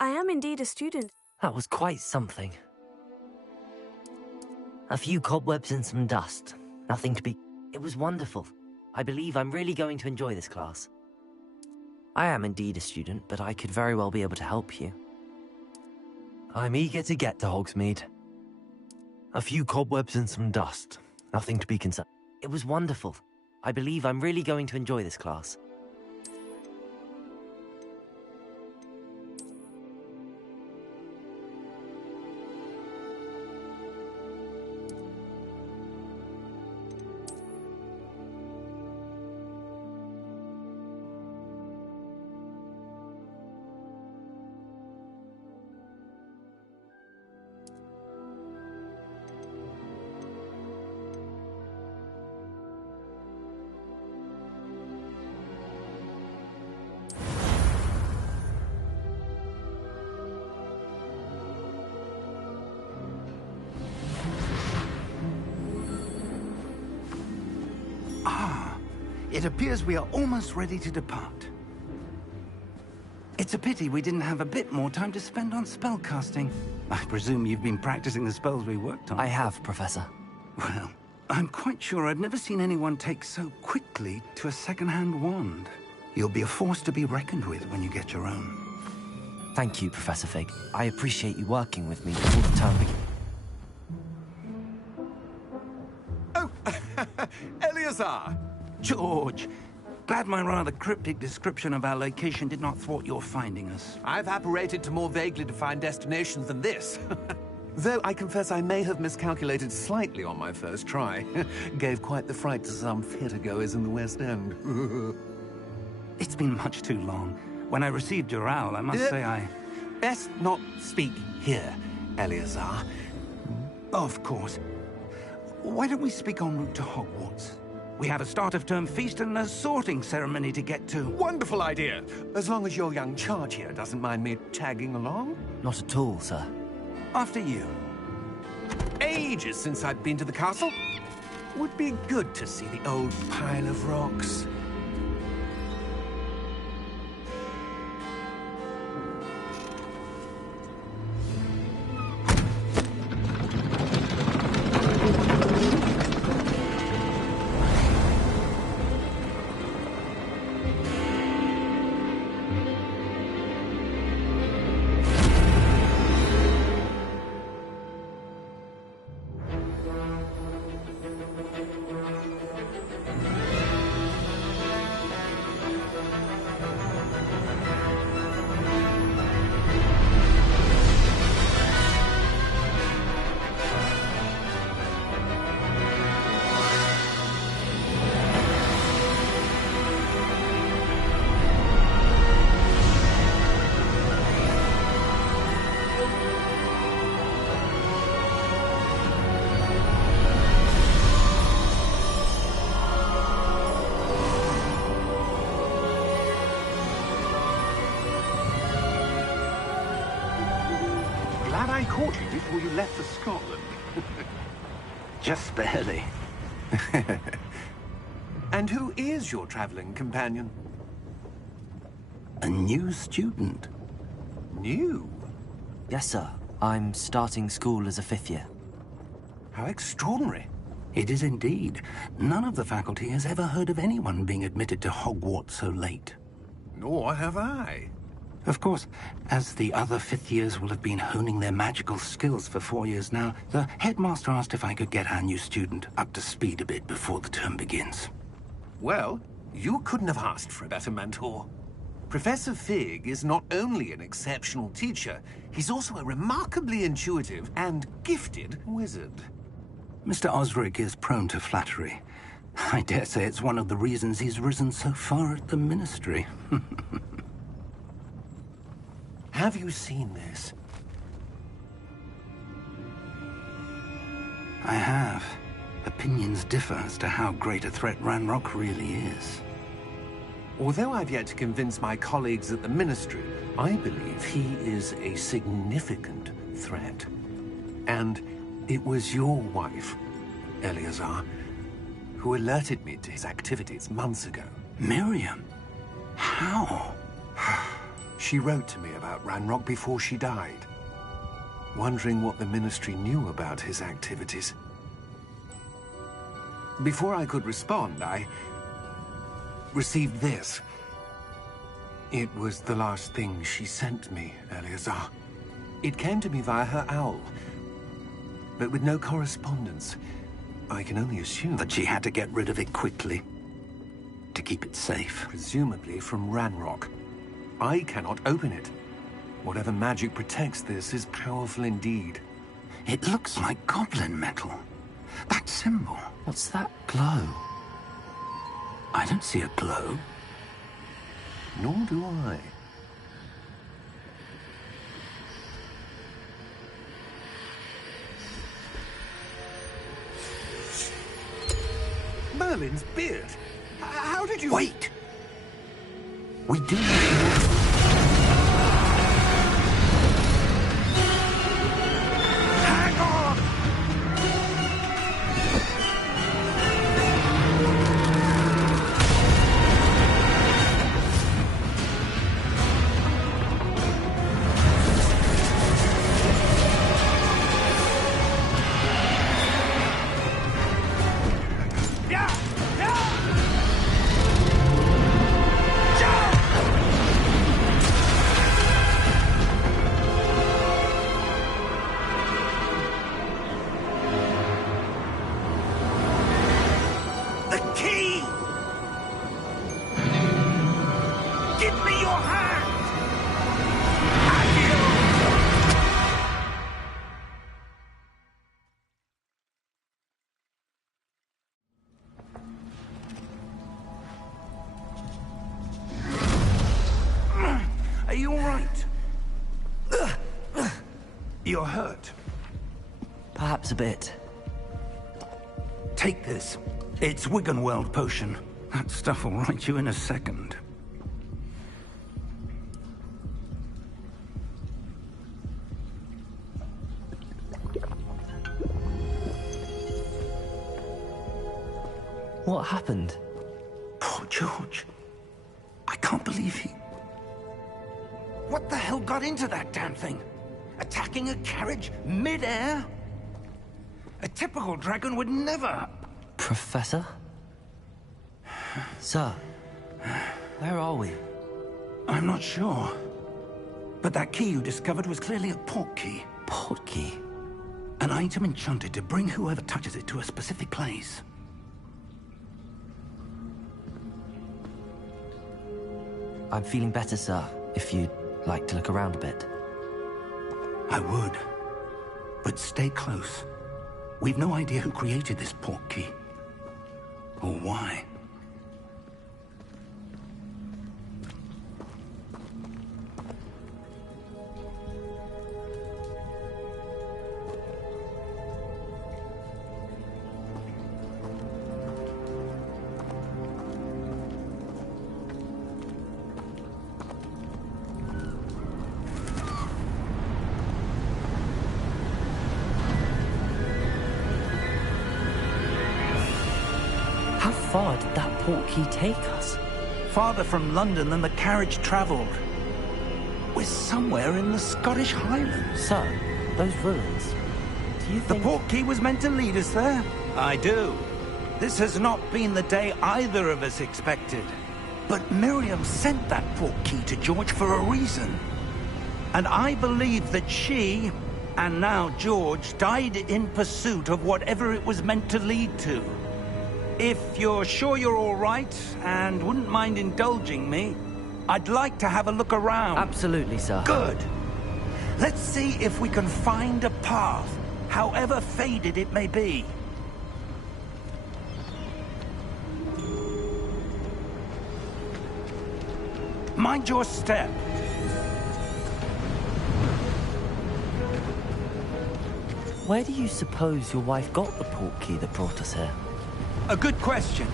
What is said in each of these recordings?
I am indeed a student. That was quite something. A few cobwebs and some dust. Nothing to be... It was wonderful. I believe I'm really going to enjoy this class. I am indeed a student, but I could very well be able to help you. I'm eager to get to Hogsmeade. A few cobwebs and some dust. Nothing to be concerned. It was wonderful. I believe I'm really going to enjoy this class. It appears we are almost ready to depart. It's a pity we didn't have a bit more time to spend on spellcasting. I presume you've been practicing the spells we worked on. I have, Professor. Well, I'm quite sure I've never seen anyone take so quickly to a second-hand wand. You'll be a force to be reckoned with when you get your own. Thank you, Professor Fig. I appreciate you working with me before the term begins. Oh, Eleazar! George, glad my rather cryptic description of our location did not thwart your finding us. I've apparated to more vaguely defined destinations than this. Though I confess I may have miscalculated slightly on my first try. Gave quite the fright to some theatre-goers in the West End. It's been much too long. When I received your owl, I must say I... Best not speak here, Eleazar. Of course. Why don't we speak en route to Hogwarts? We have a start-of-term feast and a sorting ceremony to get to. Wonderful idea! As long as your young charge here doesn't mind me tagging along. Not at all, sir. After you. Ages since I've been to the castle. Would be good to see the old pile of rocks. I caught you before you left for Scotland. Just barely. And who is your traveling companion? A new student. New? Yes, sir. I'm starting school as a 5th year. How extraordinary. It is indeed. None of the faculty has ever heard of anyone being admitted to Hogwarts so late. Nor have I. Of course, as the other 5th years will have been honing their magical skills for 4 years now, the headmaster asked if I could get our new student up to speed a bit before the term begins. Well, you couldn't have asked for a better mentor. Professor Fig is not only an exceptional teacher, he's also a remarkably intuitive and gifted wizard. Mr. Osric is prone to flattery. I dare say it's one of the reasons he's risen so far at the Ministry. Have you seen this? I have. Opinions differ as to how great a threat Ranrock really is. Although I've yet to convince my colleagues at the Ministry, I believe he is a significant threat. And it was your wife, Eleazar, who alerted me to his activities months ago. Miriam? How? She wrote to me about Ranrock before she died, wondering what the Ministry knew about his activities. Before I could respond, I received this. It was the last thing she sent me, Eleazar. It came to me via her owl, but with no correspondence. I can only assume That she had to get rid of it quickly, to keep it safe. presumably from Ranrock. I cannot open it. Whatever magic protects this is powerful indeed. It looks like goblin metal. That symbol. What's that glow? I don't see a glow. Nor do I. Merlin's beard. How did you... Wait! We do need to... Hang on! The key! Give me your hand! Are you all right? You're hurt. Perhaps a bit. Take this. It's Wiggenweld potion. That stuff will right you in a second. What happened? Poor George. I can't believe he... What the hell got into that damn thing? Attacking a carriage mid-air? A typical dragon would never... Professor? Sir, where are we? I'm not sure. But that key you discovered was clearly a port key. Port key? An item enchanted to bring whoever touches it to a specific place. I'm feeling better, sir, if you'd like to look around a bit. I would. But stay close. We've no idea who created this port key. Or why. How far did that port key take us? Farther from London than the carriage traveled. We're somewhere in the Scottish Highlands. Sir, those ruins. Do you The think... port key was meant to lead us there? I do. This has not been the day either of us expected. But Miriam sent that port key to George for a reason. And I believe that she, and now George, died in pursuit of whatever it was meant to lead to. If you're sure you're all right, and wouldn't mind indulging me, I'd like to have a look around. Absolutely, sir. Good. Let's see if we can find a path, however faded it may be. Mind your step. Where do you suppose your wife got the port key that brought us here? A good question.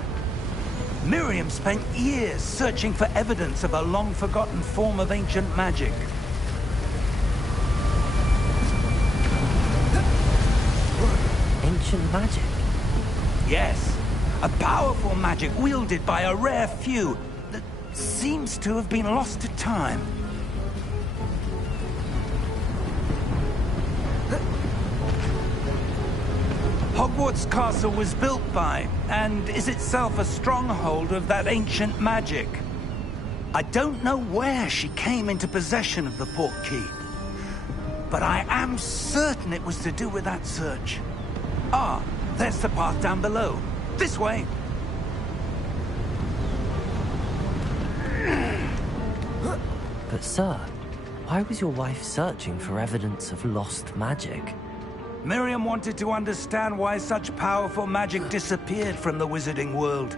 Miriam spent years searching for evidence of a long-forgotten form of ancient magic. Ancient magic? Yes, a powerful magic wielded by a rare few that seems to have been lost to time. Hogwarts Castle was built by, and is itself a stronghold of that ancient magic. I don't know where she came into possession of the portkey, but I am certain it was to do with that search. Ah, there's the path down below. This way. But sir, why was your wife searching for evidence of lost magic? Miriam wanted to understand why such powerful magic disappeared from the wizarding world.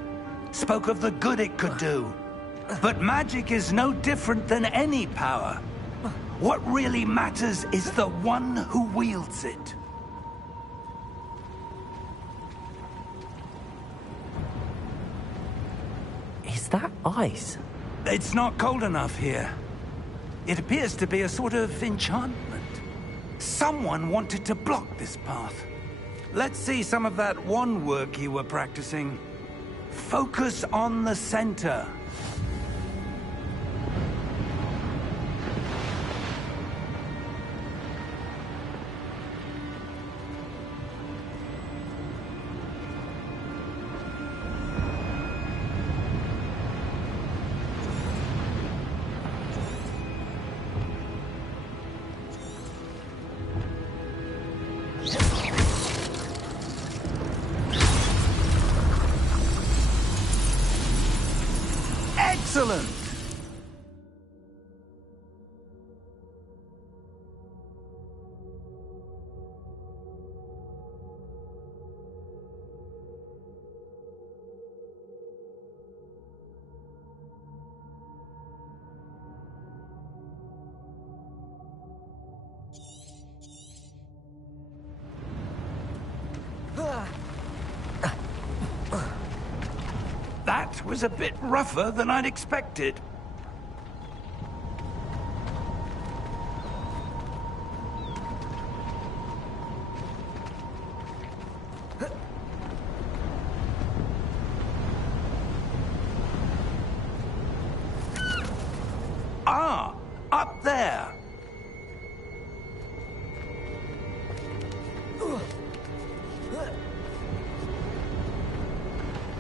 Spoke of the good it could do. But magic is no different than any power. What really matters is the one who wields it. Is that ice? It's not cold enough here. It appears to be a sort of enchantment. Someone wanted to block this path. Let's see some of that wand work you were practicing. Focus on the center. Excellent! That was a bit rougher than I'd expected. Ah, up there.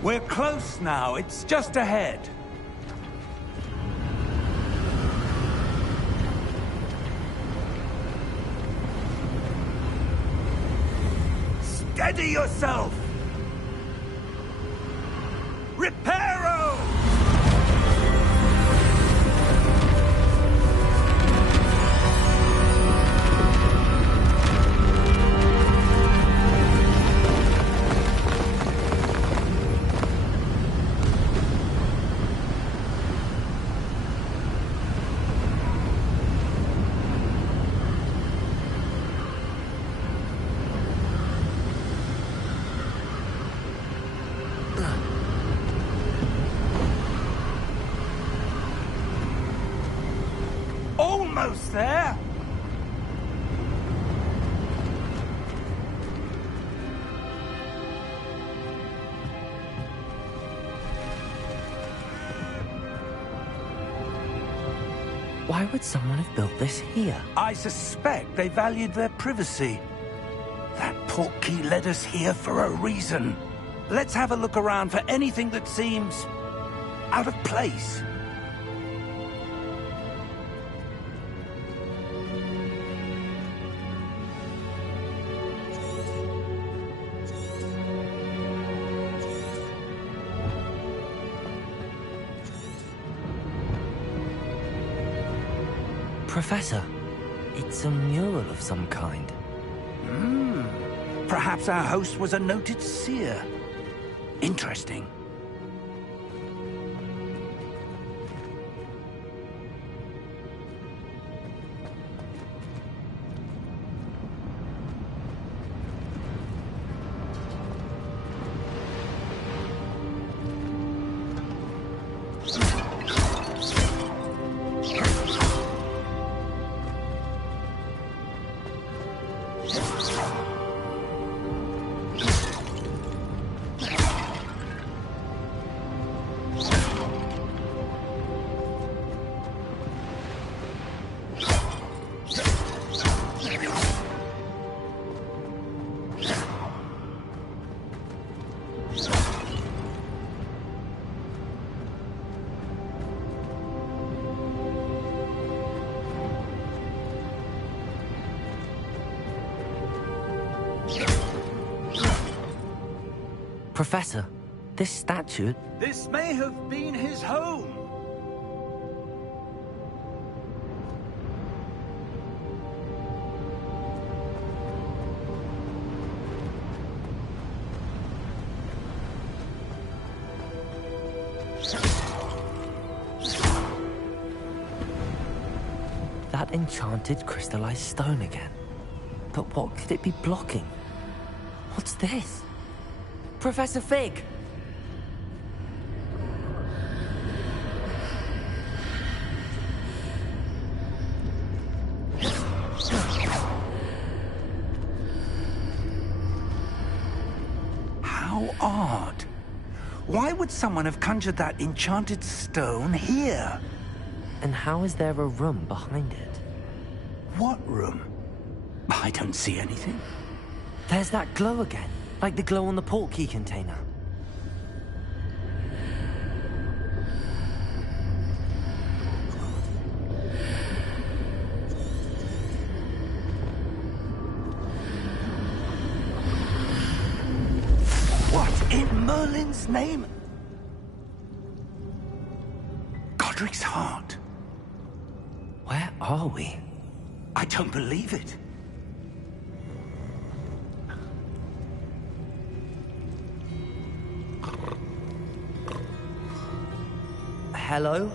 We're close now. It's just ahead. Steady yourself! Reparo! Almost there. Why would someone have built this here? I suspect they valued their privacy. That portkey led us here for a reason. Let's have a look around for anything that seems out of place. Professor, it's a mural of some kind. Perhaps our host was a noted seer. Interesting. Professor, this statue... This may have been his home. That enchanted crystallized stone again. But what could it be blocking? What's this? Professor Fig! How odd. Why would someone have conjured that enchanted stone here? And how is there a room behind it? What room? I don't see anything. There's that glow again, like the glow on the portkey container. What in Merlin's name? Godric's heart. Where are we? I don't believe it. Hello?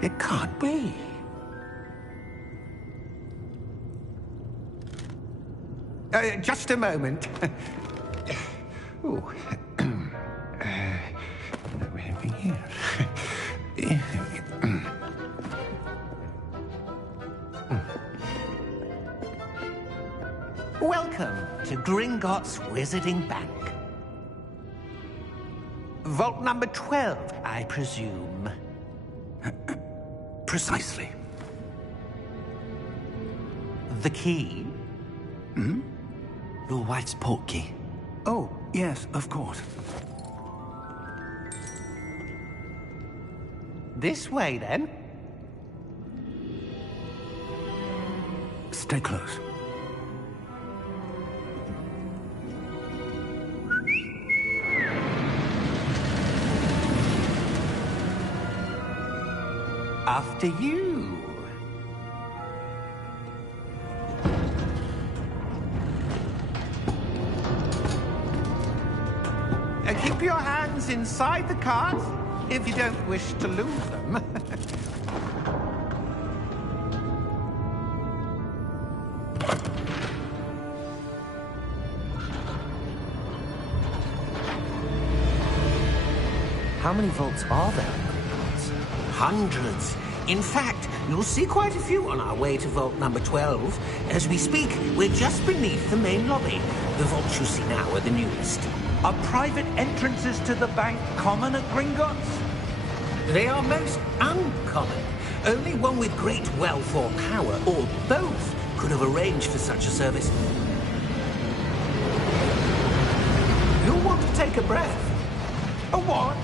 It can't be. Just a moment. Ooh. Anything here? Welcome to Gringotts Wizarding Bank. Vault number 12, I presume. Precisely. The key? Your wife's portkey. Oh, yes, of course. This way, then. Stay close. After you. Keep your hands inside the cart if you don't wish to lose them. How many vaults are there in Gringotts? Hundreds. In fact, you'll see quite a few on our way to vault number 12. As we speak, we're just beneath the main lobby. The vaults you see now are the newest. Are private entrances to the bank common at Gringotts? They are most uncommon. Only one with great wealth or power, or both, could have arranged for such a service. You'll want to take a breath. A what?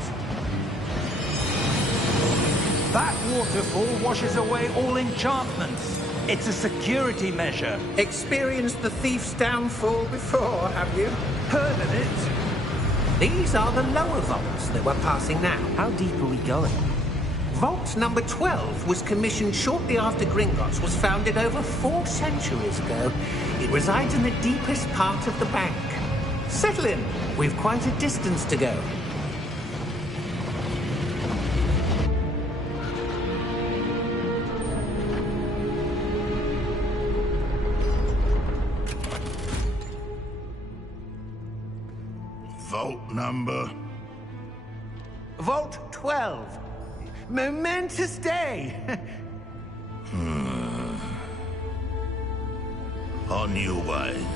That waterfall washes away all enchantments. It's a security measure. Experienced the thief's downfall before, have you? Heard of it? These are the lower vaults that we're passing now. How deep are we going? Vault number 12 was commissioned shortly after Gringotts was founded over 4 centuries ago. It resides in the deepest part of the bank. Settle in. We've quite a distance to go. Vault number? Vault 12. Momentous day. On your way.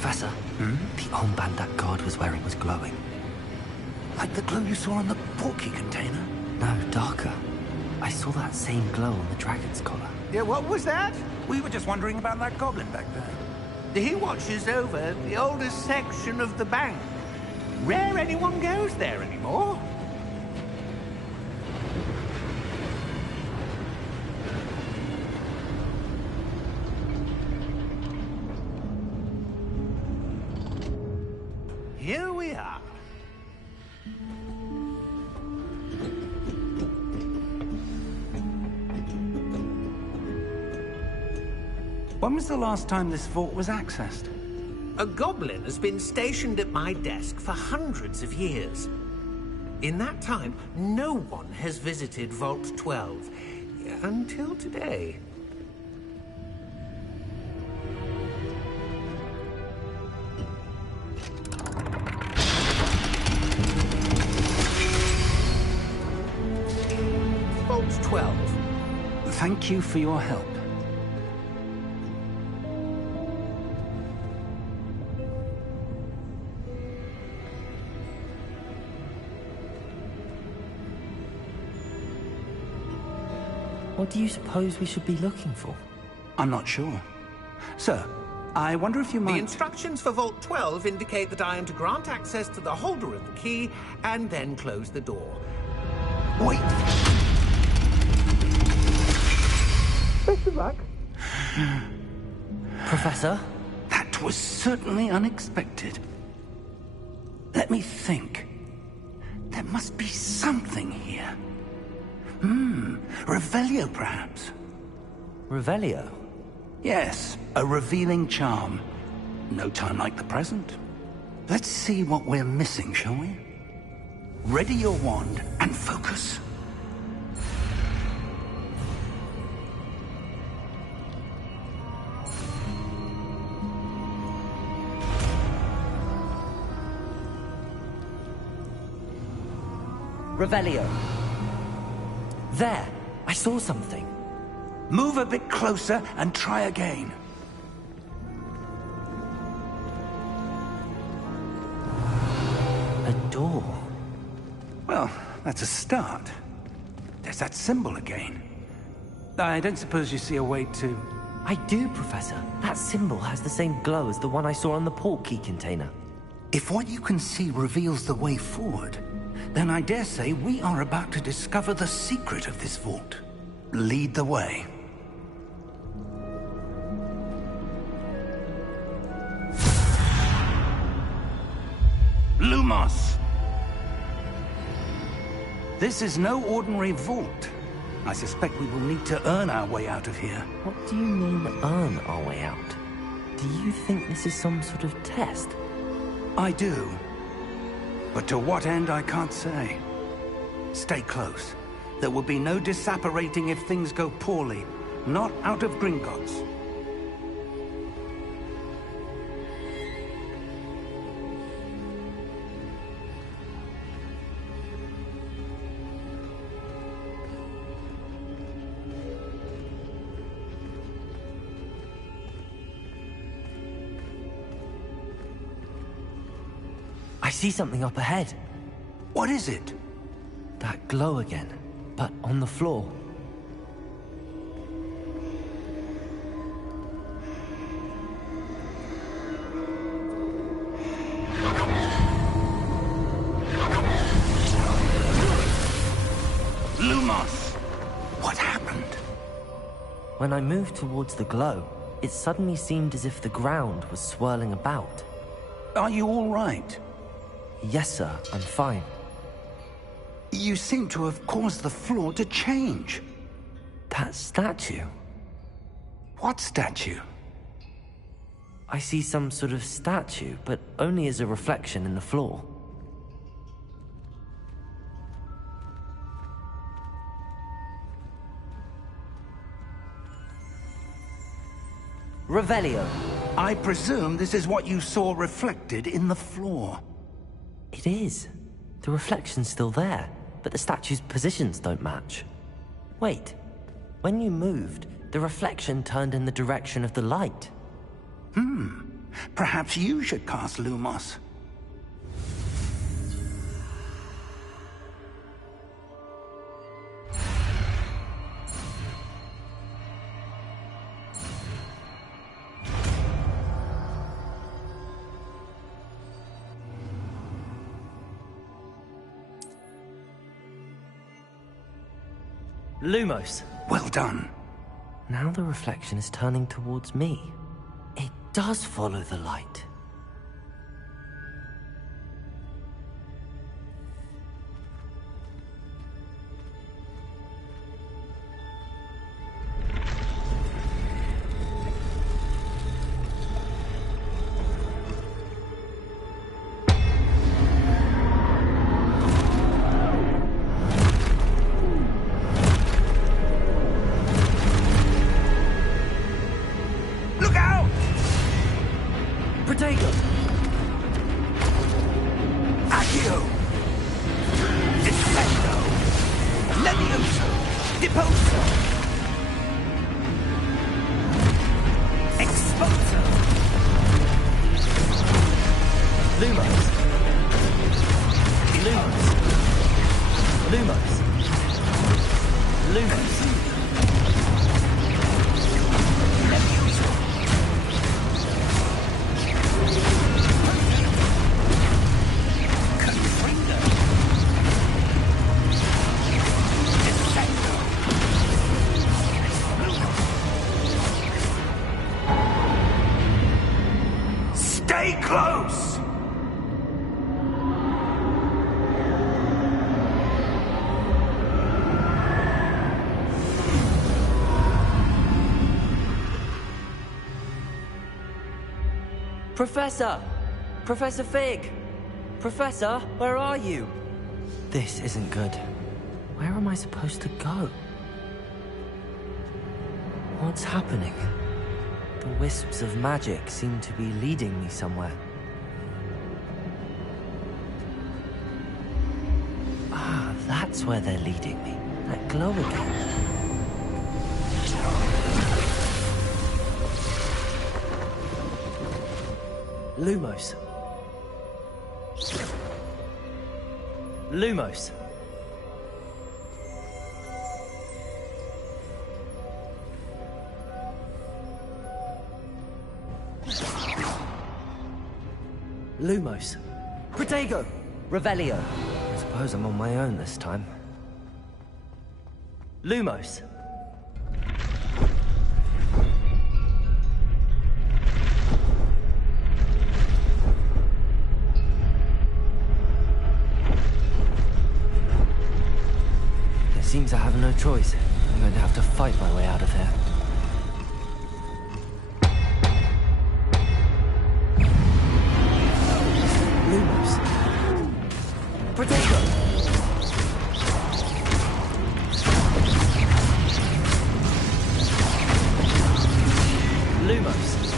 Professor, the armband that guard was wearing was glowing. Like the glow you saw on the portkey container? No, darker. I saw that same glow on the dragon's collar. Yeah, what was that? We were just wondering about that goblin back there. He watches over the oldest section of the bank. Rare anyone goes there anymore. Here we are. When was the last time this vault was accessed? A goblin has been stationed at my desk for hundreds of years. In that time, no one has visited Vault 12. Until today. Vault 12. Thank you for your help. What do you suppose we should be looking for? I'm not sure. Sir, I wonder if you might... The instructions for Vault 12 indicate that I am to grant access to the holder of the key and then close the door. Wait! Best of luck. Professor? That was certainly unexpected. Let me think. There must be something here. Revelio, perhaps? Revelio? Yes, a revealing charm. No time like the present. Let's see what we're missing, shall we? Ready your wand and focus. Revelio. There! I saw something. Move a bit closer and try again. A door. Well, that's a start. There's that symbol again. I don't suppose you see a way to... I do, Professor. That symbol has the same glow as the one I saw on the portkey container. If what you can see reveals the way forward, then I dare say we are about to discover the secret of this vault. Lead the way. Lumos! This is no ordinary vault. I suspect we will need to earn our way out of here. What do you mean, earn our way out? Do you think this is some sort of test? I do. But to what end, I can't say. Stay close. There will be no disapparating if things go poorly. Not out of Gringotts. I see something up ahead. What is it? That glow again, but on the floor. Lumos! What happened? When I moved towards the glow, it suddenly seemed as if the ground was swirling about. Are you all right? Yes, sir, I'm fine. You seem to have caused the floor to change. That statue? What statue? I see some sort of statue, but only as a reflection in the floor. Revelio. I presume this is what you saw reflected in the floor. It is. The reflection's still there, but the statue's positions don't match. Wait. When you moved, the reflection turned in the direction of the light. Perhaps you should cast Lumos. Lumos. Well done. Now the reflection is turning towards me. It does follow the light. Professor! Professor Fig! Professor, where are you? This isn't good. Where am I supposed to go? What's happening? The wisps of magic seem to be leading me somewhere. Ah, that's where they're leading me. That glow again. Lumos. Lumos. Lumos. Protego! Revelio. I suppose I'm on my own this time. Lumos. Seems I have no choice. I'm going to have to fight my way out of here. Lumos. Protego! Lumos.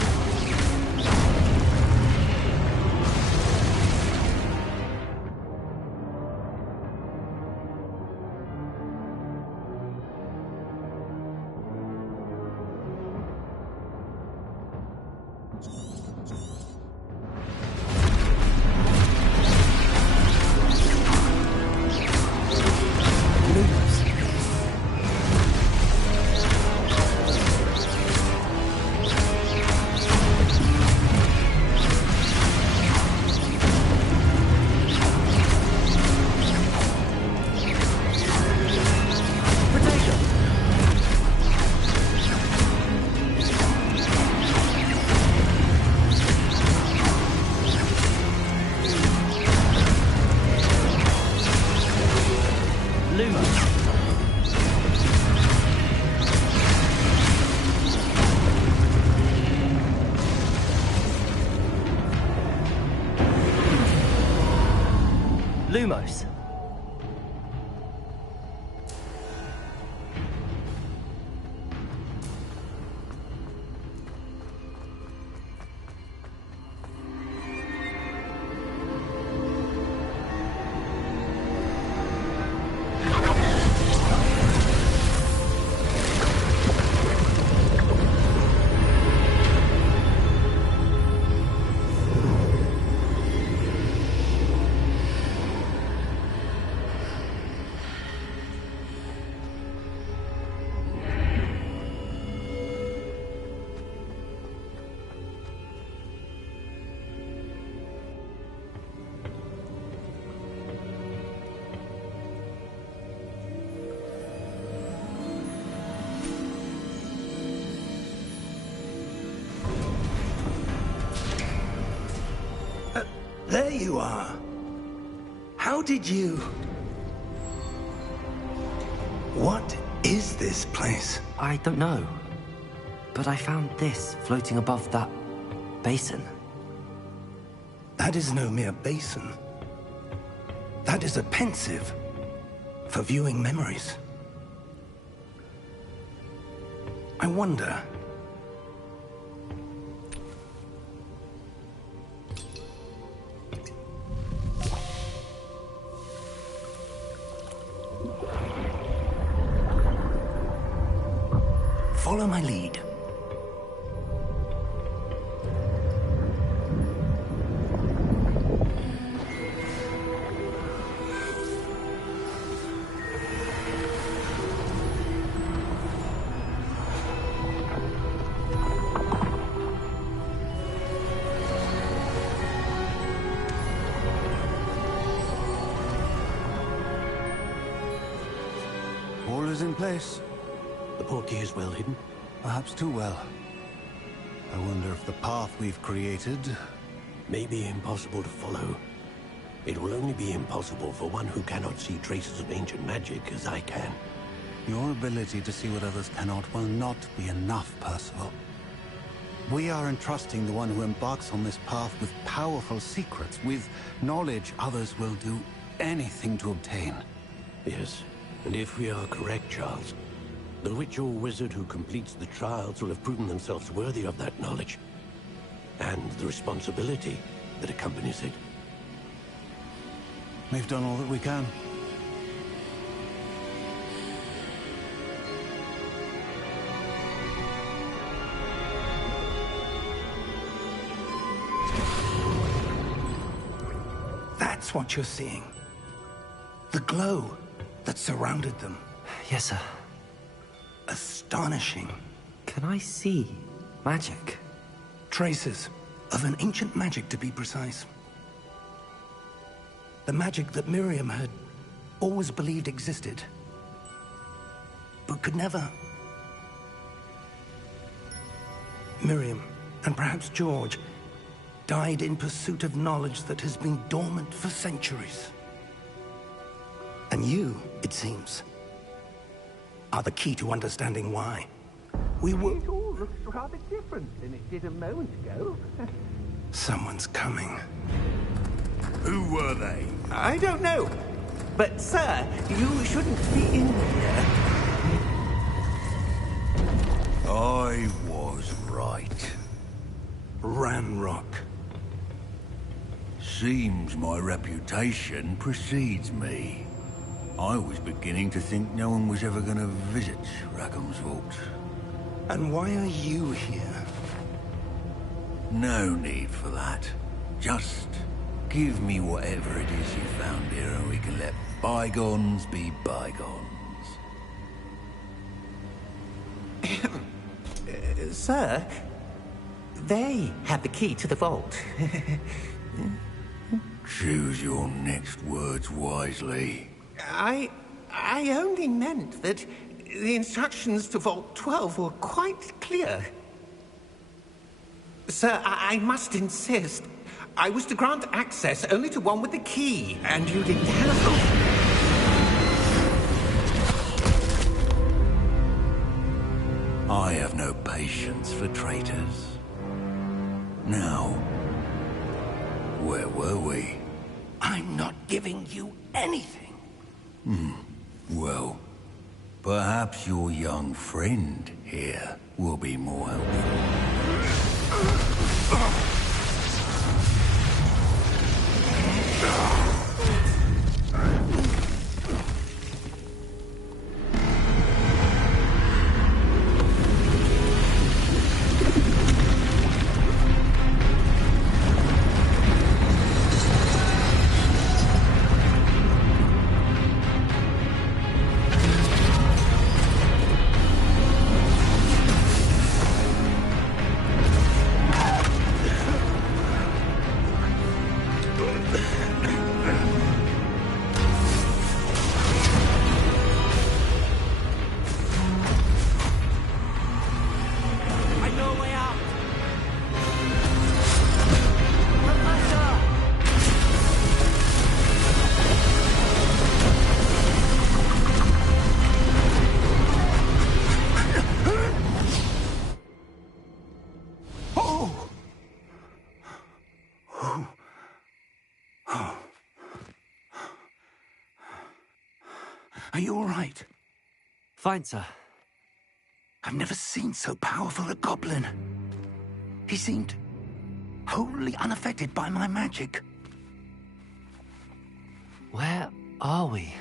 Lumos. there you are. How did you... What is this place? I don't know. But I found this floating above that basin. That is no mere basin. That is a pensive for viewing memories. I wonder... Follow my lead. All is in place. The portkey is well hidden. Perhaps too well. I wonder if the path we've created... May be impossible to follow. It will only be impossible for one who cannot see traces of ancient magic as I can. Your ability to see what others cannot will not be enough, Percival. We are entrusting the one who embarks on this path with powerful secrets, with knowledge others will do anything to obtain. Yes, and if we are correct, Charles, the witch or wizard who completes the trials will have proven themselves worthy of that knowledge. And the responsibility that accompanies it. We've done all that we can. That's what you're seeing. The glow that surrounded them. Yes, sir. Astonishing. Can I see magic? Traces of an ancient magic, to be precise. The magic that Miriam had always believed existed, but could never. Miriam, and perhaps George, died in pursuit of knowledge that has been dormant for centuries. And you, it seems, are the key to understanding why. We were... It all looks rather different than it did a moment ago. Someone's coming. Who were they? I don't know. But, sir, you shouldn't be in here. I was right. Ranrock. Seems my reputation precedes me. I was beginning to think no one was ever going to visit Rackham's Vault. And why are you here? No need for that. Just give me whatever it is you found here and we can let bygones be bygones. Sir, they have the key to the vault. Choose your next words wisely. I only meant that the instructions to Vault 12 were quite clear. Sir, I must insist. I was to grant access only to one with the key, and you didn't have... I have no patience for traitors. Now, where were we? I'm not giving you anything. Well, perhaps your young friend here will be more helpful. Are you all right? Fine, sir. I've never seen so powerful a goblin. He seemed wholly unaffected by my magic. Where are we?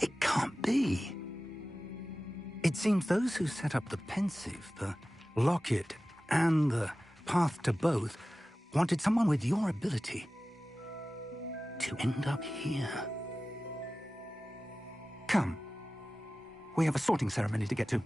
It can't be. It seems those who set up the pensive, the locket, and the path to both wanted someone with your ability to end up here. Come. We have a sorting ceremony to get to.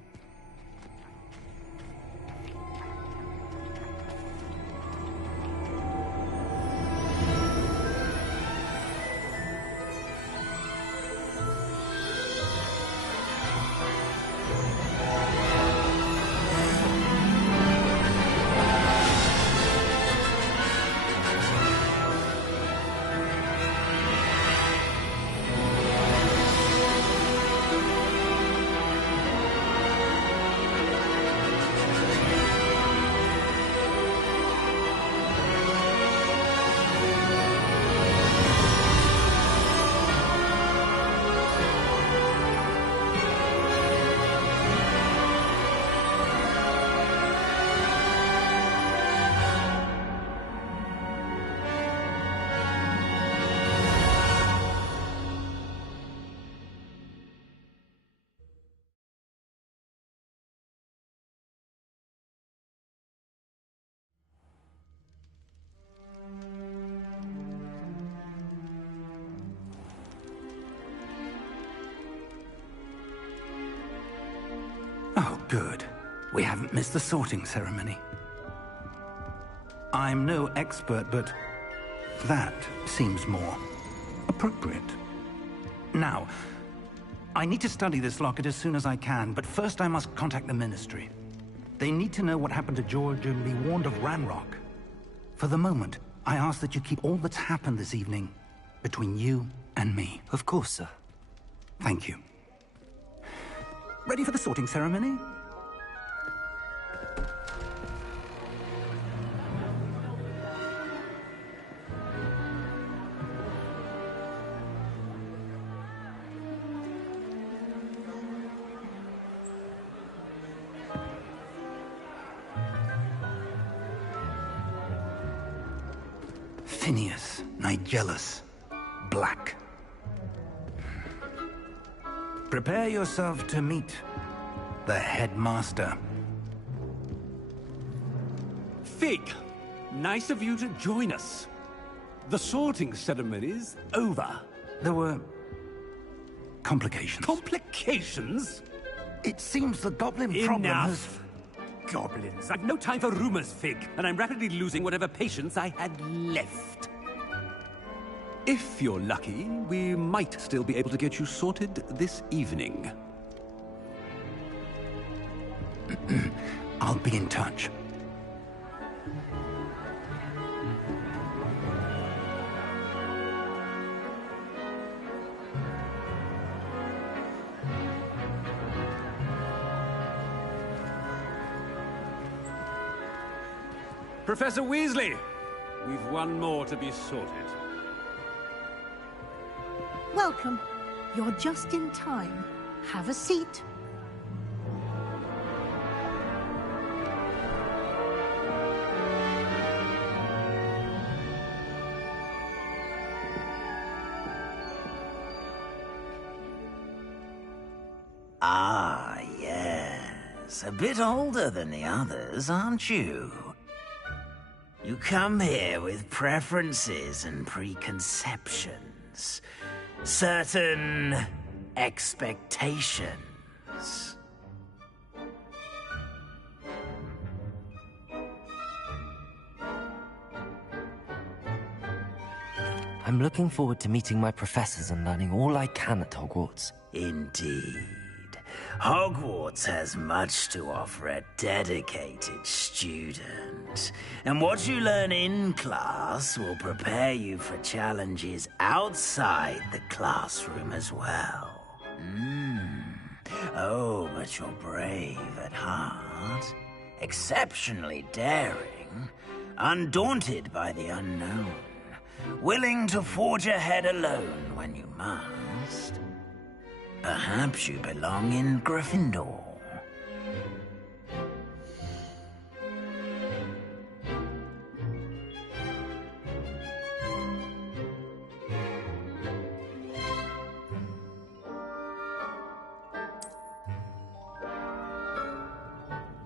Oh, good. We haven't missed the sorting ceremony. I'm no expert, but that seems more appropriate. Now, I need to study this locket as soon as I can, but first I must contact the Ministry. They need to know what happened to George and be warned of Ranrock. For the moment, I ask that you keep all that's happened this evening between you and me. Of course, sir. Thank you. Ready for the sorting ceremony? Phineas, Nigellus, Black. Prepare yourself to meet the headmaster. Fig, nice of you to join us. The sorting ceremony's over. There were complications. Complications? It seems the goblin problem has... Enough! Goblins. I've no time for rumors, Fig, and I'm rapidly losing whatever patience I had left. If you're lucky, we might still be able to get you sorted this evening. I'll be in touch. Professor Weasley, we've one more to be sorted. Welcome. You're just in time. Have a seat. Ah, yes. A bit older than the others, aren't you? You come here with preferences and preconceptions. Certain expectations. I'm looking forward to meeting my professors and learning all I can at Hogwarts. Indeed. Hogwarts has much to offer a dedicated student. And what you learn in class will prepare you for challenges outside the classroom as well. Oh, but you're brave at heart, exceptionally daring, undaunted by the unknown. willing to forge ahead alone when you must. Perhaps you belong in Gryffindor.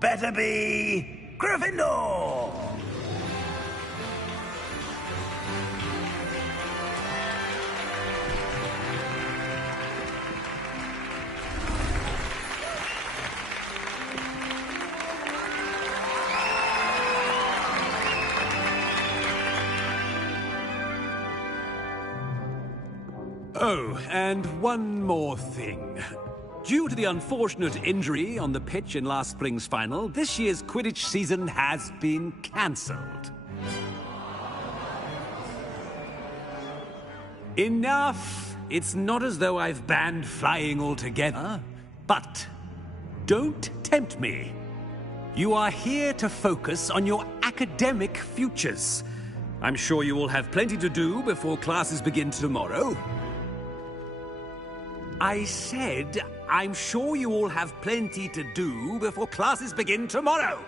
Better be Gryffindor! Oh, and one more thing. Due to the unfortunate injury on the pitch in last spring's final, this year's Quidditch season has been cancelled. Enough! It's not as though I've banned flying altogether. But don't tempt me. You are here to focus on your academic futures. I'm sure you will have plenty to do before classes begin tomorrow. I said, I'm sure you all have plenty to do before classes begin tomorrow.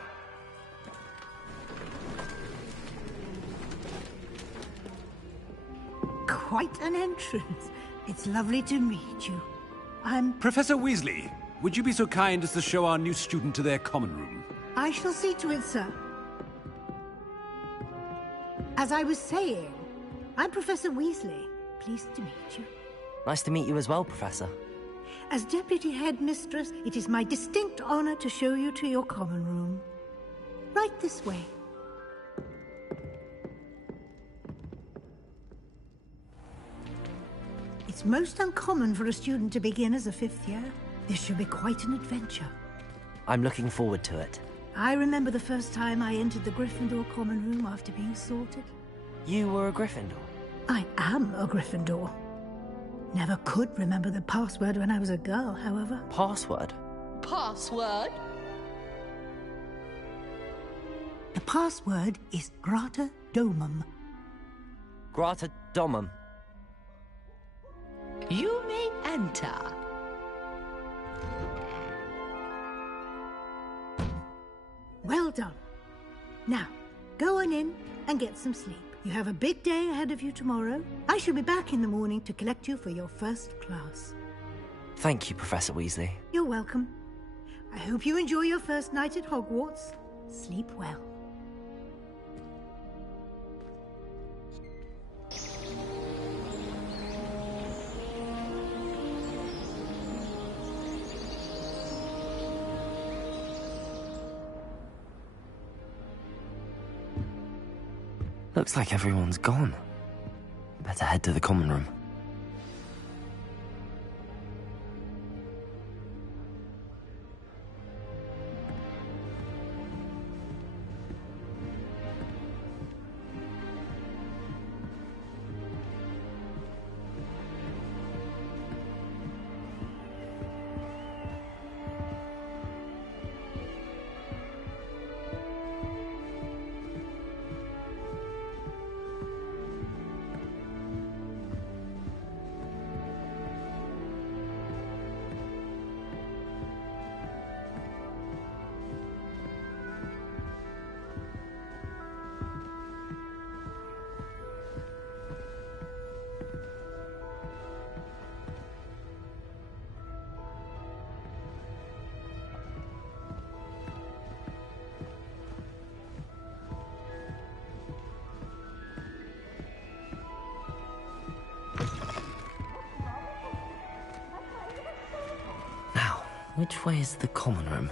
Quite an entrance. It's lovely to meet you. I'm... Professor Weasley, would you be so kind as to show our new student to their common room? I shall see to it, sir. As I was saying, I'm Professor Weasley. Pleased to meet you. Nice to meet you as well, Professor. As Deputy Headmistress, it is my distinct honor to show you to your common room. Right this way. It's most uncommon for a student to begin as a fifth year. This should be quite an adventure. I'm looking forward to it. I remember the first time I entered the Gryffindor common room after being sorted. You were a Gryffindor? I am a Gryffindor. Never could remember the password when I was a girl, however. Password? Password? The password is Grata Domum. Grata Domum. You may enter. Well done. Now, go on in and get some sleep. You have a big day ahead of you tomorrow. I shall be back in the morning to collect you for your first class. Thank you, Professor Weasley. You're welcome. I hope you enjoy your first night at Hogwarts. Sleep well. Looks like everyone's gone. Better head to the common room. Which way is the common room?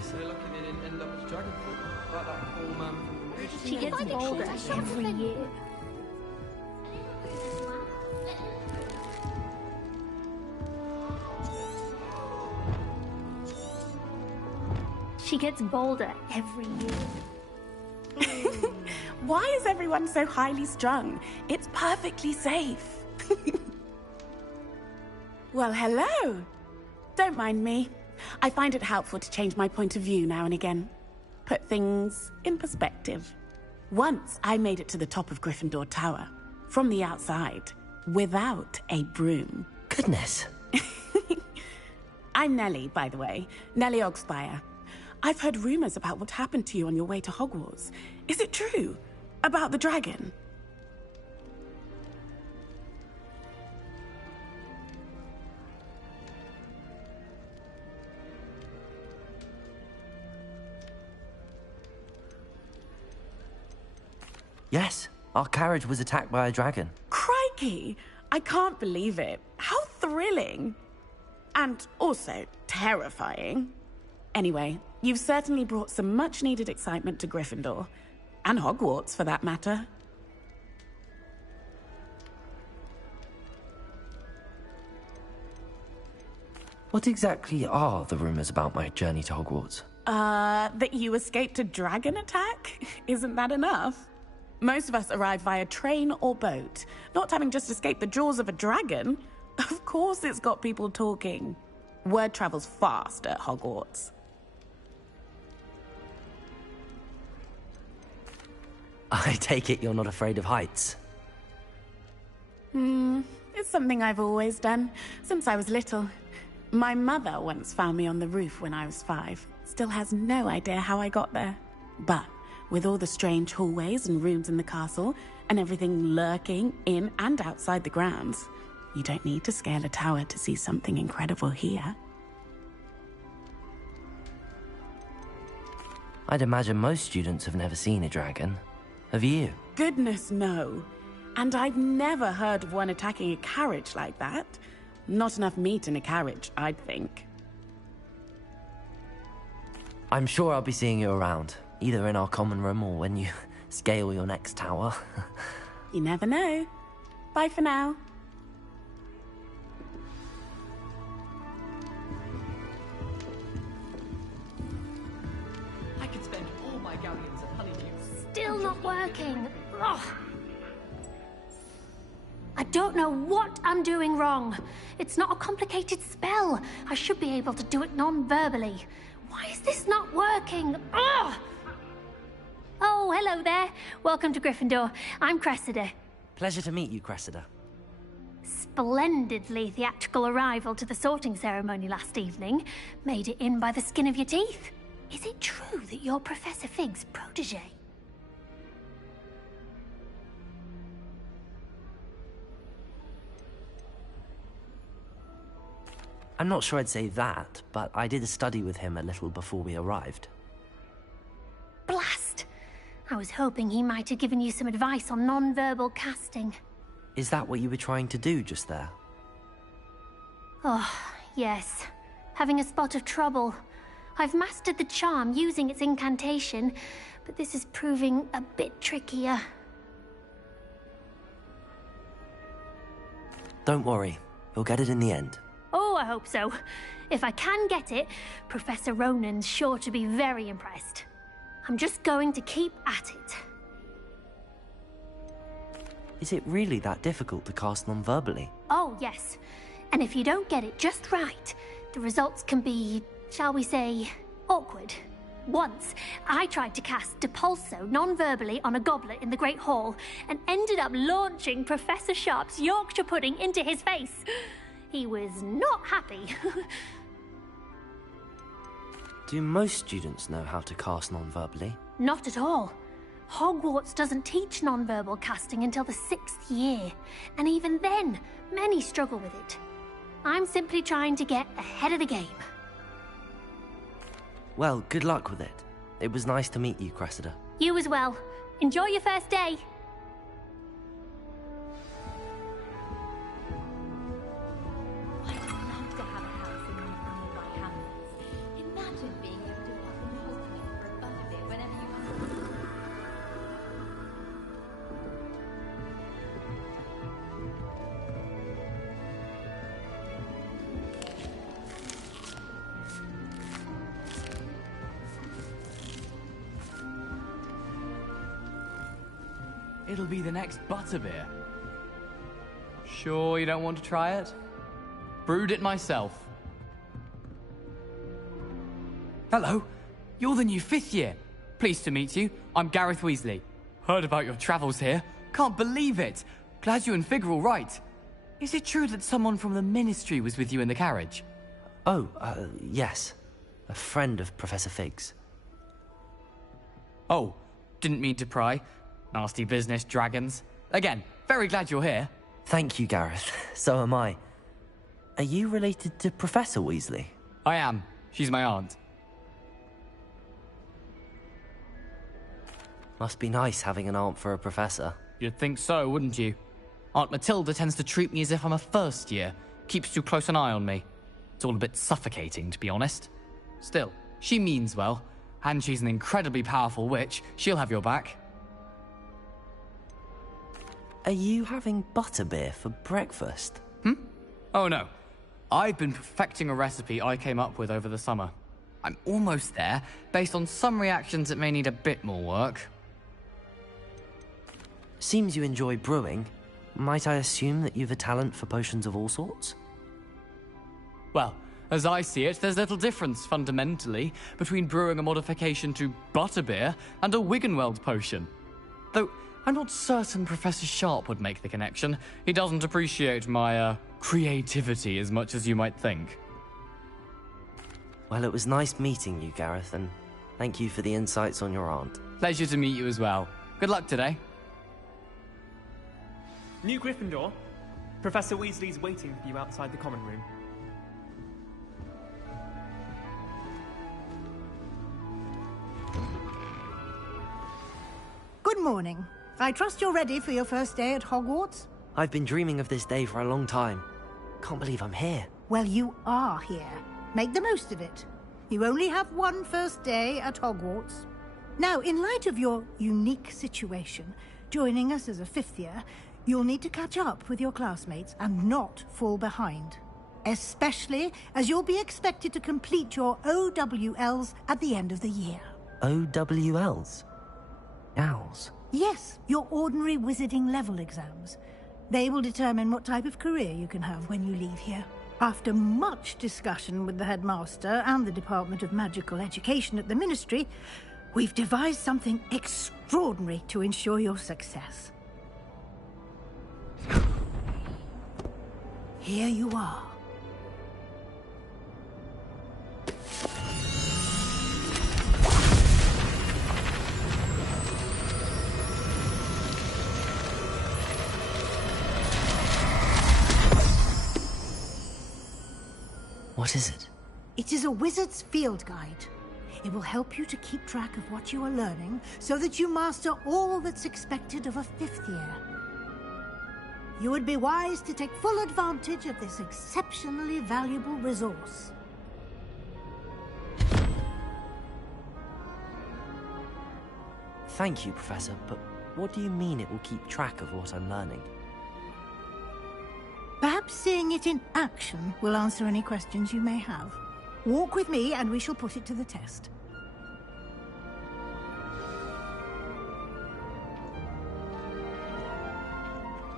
nicer. She gets bolder every year. She gets bolder every year. Why is everyone so highly strung? It's perfectly safe. Well, hello. Don't mind me. I find it helpful to change my point of view now and again. Put things in perspective. Once I made it to the top of Gryffindor Tower, from the outside, without a broom. Goodness. I'm Nellie, by the way. Nellie Ogspire. I've heard rumors about what happened to you on your way to Hogwarts. Is it true? About the dragon? Yes, our carriage was attacked by a dragon. Crikey! I can't believe it. How thrilling! And also terrifying. Anyway, you've certainly brought some much-needed excitement to Gryffindor. And Hogwarts, for that matter. What exactly are the rumors about my journey to Hogwarts? That you escaped a dragon attack? Isn't that enough? Most of us arrive via train or boat, not having just escaped the jaws of a dragon. Of course it's got people talking. Word travels fast at Hogwarts. I take it you're not afraid of heights. It's something I've always done, since I was little. My mother once found me on the roof when I was 5. Still has no idea how I got there. But with all the strange hallways and rooms in the castle, and everything lurking in and outside the grounds, you don't need to scale a tower to see something incredible here. I'd imagine most students have never seen a dragon. Have you? Goodness, no. And I've never heard of one attacking a carriage like that. Not enough meat in a carriage, I'd think. I'm sure I'll be seeing you around, either in our common room or when you scale your next tower. You never know. Bye for now. I could spend all my galleons at Honeydew. Still not working. Ugh. I don't know what I'm doing wrong. It's not a complicated spell. I should be able to do it non-verbally. Why is this not working? Ugh! Oh, hello there. Welcome to Gryffindor. I'm Cressida. Pleasure to meet you, Cressida. Splendidly theatrical arrival to the sorting ceremony last evening. Made it in by the skin of your teeth. Is it true that you're Professor Fig's protege? I'm not sure I'd say that, but I did study with him a little before we arrived. Blast! I was hoping he might have given you some advice on non-verbal casting. Is that what you were trying to do just there? Oh, yes. Having a spot of trouble. I've mastered the charm using its incantation, but this is proving a bit trickier. Don't worry, you'll get it in the end. Oh, I hope so. If I can get it, Professor Ronan's sure to be very impressed. I'm just going to keep at it. Is it really that difficult to cast non-verbally? Oh, yes. And if you don't get it just right, the results can be, shall we say, awkward. Once, I tried to cast Depulso non-verbally on a goblet in the Great Hall and ended up launching Professor Sharp's Yorkshire pudding into his face. He was not happy. Do most students know how to cast non-verbally? Not at all. Hogwarts doesn't teach non-verbal casting until the 6th year, and even then, many struggle with it. I'm simply trying to get ahead of the game. Well, good luck with it. It was nice to meet you, Cressida. You as well. Enjoy your first day. I'd love to have a house in one of the nearby hamlets. Imagine being able to It'll be the next butterbeer. Sure you don't want to try it? Brewed it myself. Hello, you're the new 5th year. Pleased to meet you. I'm Gareth Weasley. Heard about your travels here. Can't believe it. Glad you and Fig are all right. Is it true that someone from the Ministry was with you in the carriage? Oh, yes. A friend of Professor Fig's. Oh, didn't mean to pry. Nasty business, dragons. Again, very glad you're here. Thank you, Gareth. So am I. Are you related to Professor Weasley? I am. She's my aunt. Must be nice having an aunt for a professor. You'd think so, wouldn't you? Aunt Matilda tends to treat me as if I'm a first year. Keeps too close an eye on me. It's all a bit suffocating, to be honest. Still, she means well. And she's an incredibly powerful witch. She'll have your back. Are you having butterbeer for breakfast? Oh no. I've been perfecting a recipe I came up with over the summer. I'm almost there, based on some reactions that may need a bit more work. Seems you enjoy brewing. Might I assume that you've a talent for potions of all sorts? Well, as I see it, there's little difference, fundamentally, between brewing a modification to butterbeer and a Wiggenweld potion. Though, I'm not certain Professor Sharp would make the connection. He doesn't appreciate my, creativity as much as you might think. Well, it was nice meeting you, Gareth, and thank you for the insights on your aunt. Pleasure to meet you as well. Good luck today. New Gryffindor. Professor Weasley's waiting for you outside the common room. Good morning. I trust you're ready for your first day at Hogwarts? I've been dreaming of this day for a long time. Can't believe I'm here. Well, you are here. Make the most of it. You only have one first day at Hogwarts. Now, in light of your unique situation, joining us as a 5th year, you'll need to catch up with your classmates and not fall behind. Especially as you'll be expected to complete your OWLs at the end of the year. OWLs? Owls? Yes, your ordinary wizarding level exams. They will determine what type of career you can have when you leave here. After much discussion with the headmaster and the Department of Magical Education at the Ministry, we've devised something extraordinary to ensure your success. Here you are. What is it? It is a wizard's field guide. It will help you to keep track of what you are learning so that you master all that's expected of a 5th year. You would be wise to take full advantage of this exceptionally valuable resource. Thank you, Professor, but what do you mean it will keep track of what I'm learning? Perhaps seeing it in action will answer any questions you may have. Walk with me and we shall put it to the test.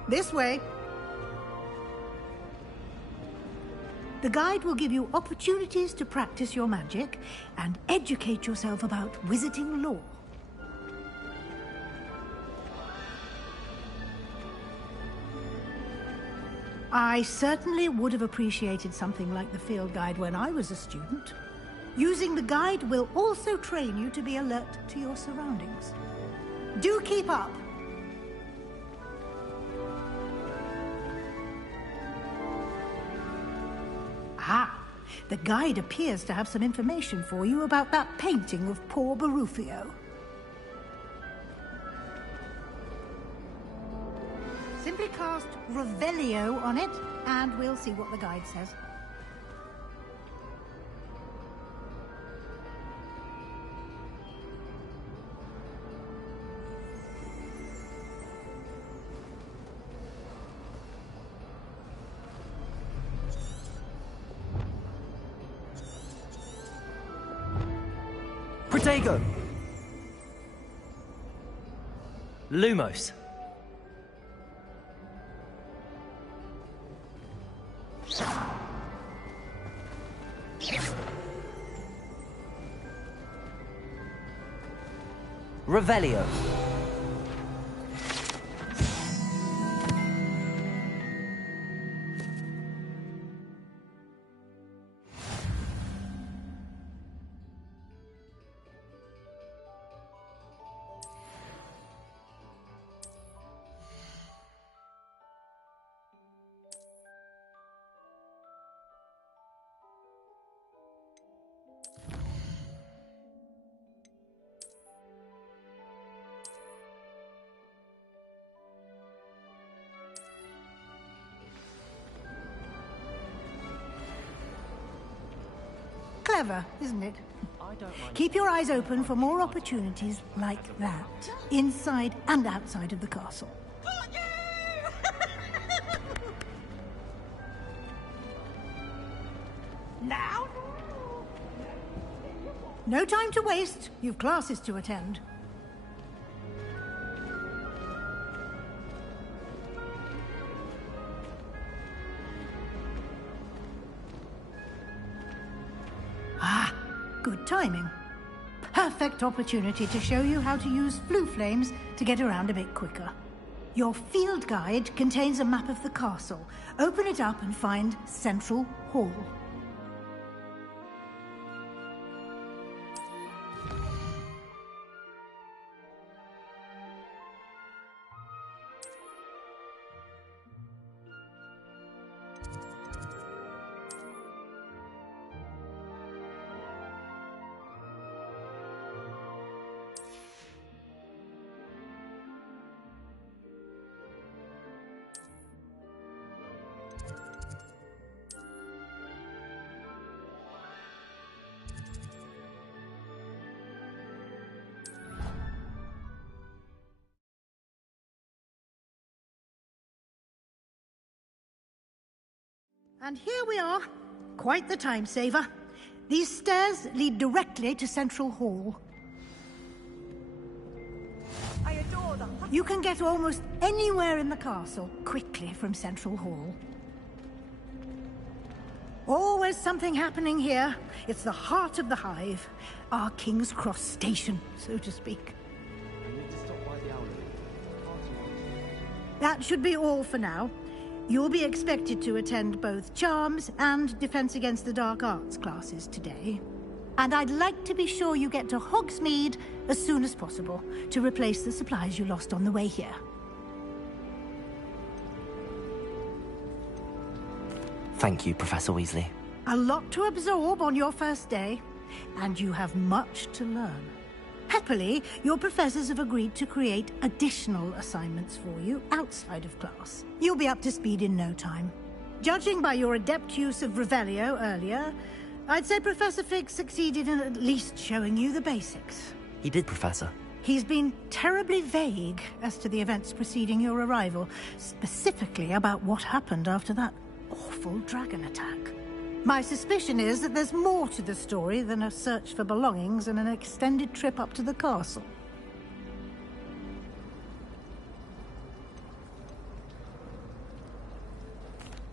This way. The guide will give you opportunities to practice your magic and educate yourself about wizarding lore. I certainly would have appreciated something like the field guide when I was a student. Using the guide will also train you to be alert to your surroundings. Do keep up! Ah, the guide appears to have some information for you about that painting of poor Barufio. Simply cast Revelio on it, and we'll see what the guide says. Protego! Lumos. Revelio. Clever, isn't it? Keep your eyes open for more opportunities like that, inside and outside of the castle. Now? No time to waste. You've classes to attend. Ah, good timing. Perfect opportunity to show you how to use flue flames to get around a bit quicker. Your field guide contains a map of the castle. Open it up and find Central Hall. And here we are. Quite the time saver. These stairs lead directly to Central Hall. I adore them. You can get almost anywhere in the castle quickly from Central Hall. Always something happening here. It's the heart of the hive. Our King's Cross station, so to speak. That should be all for now. You'll be expected to attend both Charms and Defense Against the Dark Arts classes today. And I'd like to be sure you get to Hogsmeade as soon as possible to replace the supplies you lost on the way here. Thank you, Professor Weasley. A lot to absorb on your first day, and you have much to learn. Happily, your professors have agreed to create additional assignments for you outside of class. You'll be up to speed in no time. Judging by your adept use of Revelio earlier, I'd say Professor Fig succeeded in at least showing you the basics. He did, Professor. He's been terribly vague as to the events preceding your arrival, specifically about what happened after that awful dragon attack. My suspicion is that there's more to the story than a search for belongings and an extended trip up to the castle.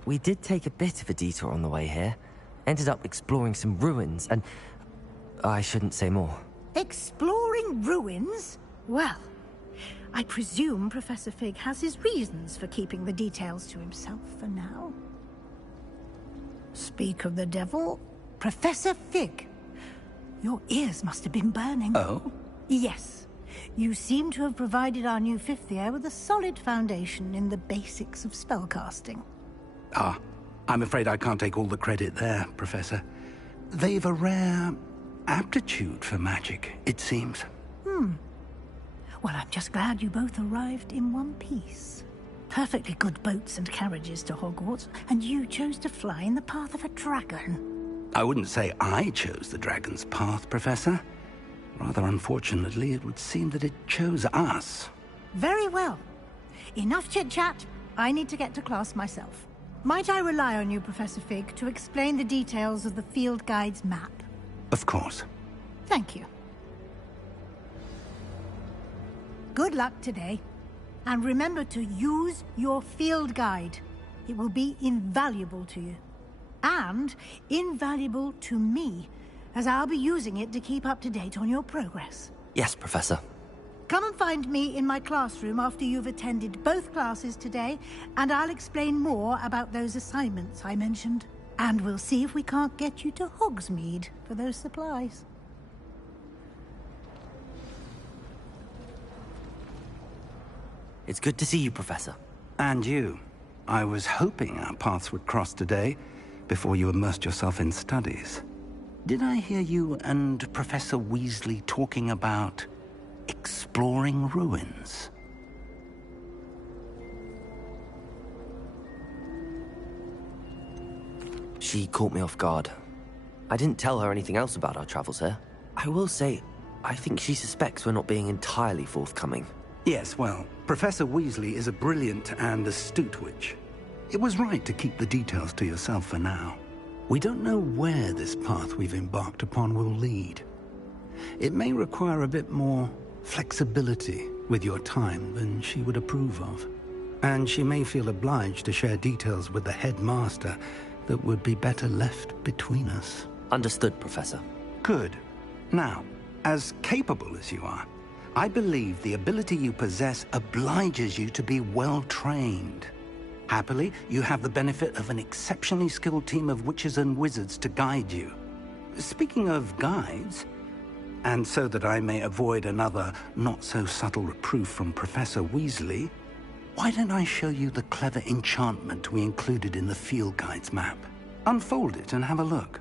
We did take a bit of a detour on the way here. Ended up exploring some ruins and... I shouldn't say more. Exploring ruins? Well, I presume Professor Fig has his reasons for keeping the details to himself for now. Speak of the devil, Professor Fig. Your ears must have been burning. Oh? Yes. You seem to have provided our new fifth year with a solid foundation in the basics of spellcasting. Ah, I'm afraid I can't take all the credit there, Professor. They've a rare aptitude for magic, it seems. Well, I'm just glad you both arrived in one piece. Perfectly good boats and carriages to Hogwarts, and you chose to fly in the path of a dragon. I wouldn't say I chose the dragon's path, Professor. Rather unfortunately, it would seem that it chose us. Very well. Enough chit-chat. I need to get to class myself. Might I rely on you, Professor Fig, to explain the details of the field guide's map? Of course. Thank you. Good luck today. And remember to use your field guide. It will be invaluable to you. and invaluable to me, as I'll be using it to keep up to date on your progress. Yes, Professor. Come and find me in my classroom after you've attended both classes today, and I'll explain more about those assignments I mentioned. And we'll see if we can't get you to Hogsmeade for those supplies. It's good to see you, Professor. And you. I was hoping our paths would cross today, before you immersed yourself in studies. Did I hear you and Professor Weasley talking about exploring ruins? She caught me off guard. I didn't tell her anything else about our travels here. I will say, I think she suspects we're not being entirely forthcoming. Yes, well, Professor Weasley is a brilliant and astute witch. It was right to keep the details to yourself for now. We don't know where this path we've embarked upon will lead. It may require a bit more flexibility with your time than she would approve of. And she may feel obliged to share details with the headmaster that would be better left between us. Understood, Professor. Good. Now, as capable as you are, I believe the ability you possess obliges you to be well-trained. Happily, you have the benefit of an exceptionally skilled team of witches and wizards to guide you. Speaking of guides, and so that I may avoid another not-so-subtle reproof from Professor Weasley, why don't I show you the clever enchantment we included in the field guide's map? Unfold it and have a look.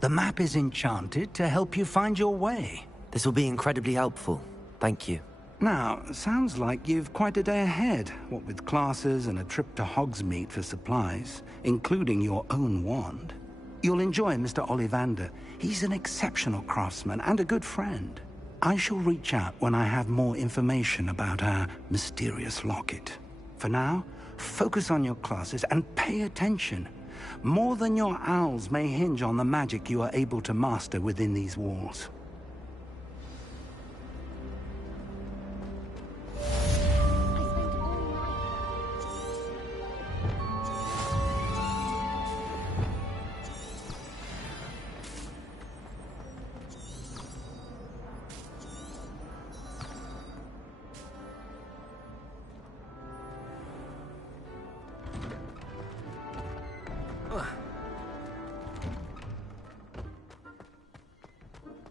The map is enchanted to help you find your way. This will be incredibly helpful. Thank you. Now, sounds like you've quite a day ahead, what with classes and a trip to Hogsmeade for supplies, including your own wand. You'll enjoy Mr. Ollivander. He's an exceptional craftsman and a good friend. I shall reach out when I have more information about our mysterious locket. For now, focus on your classes and pay attention. More than your owls may hinge on the magic you are able to master within these walls.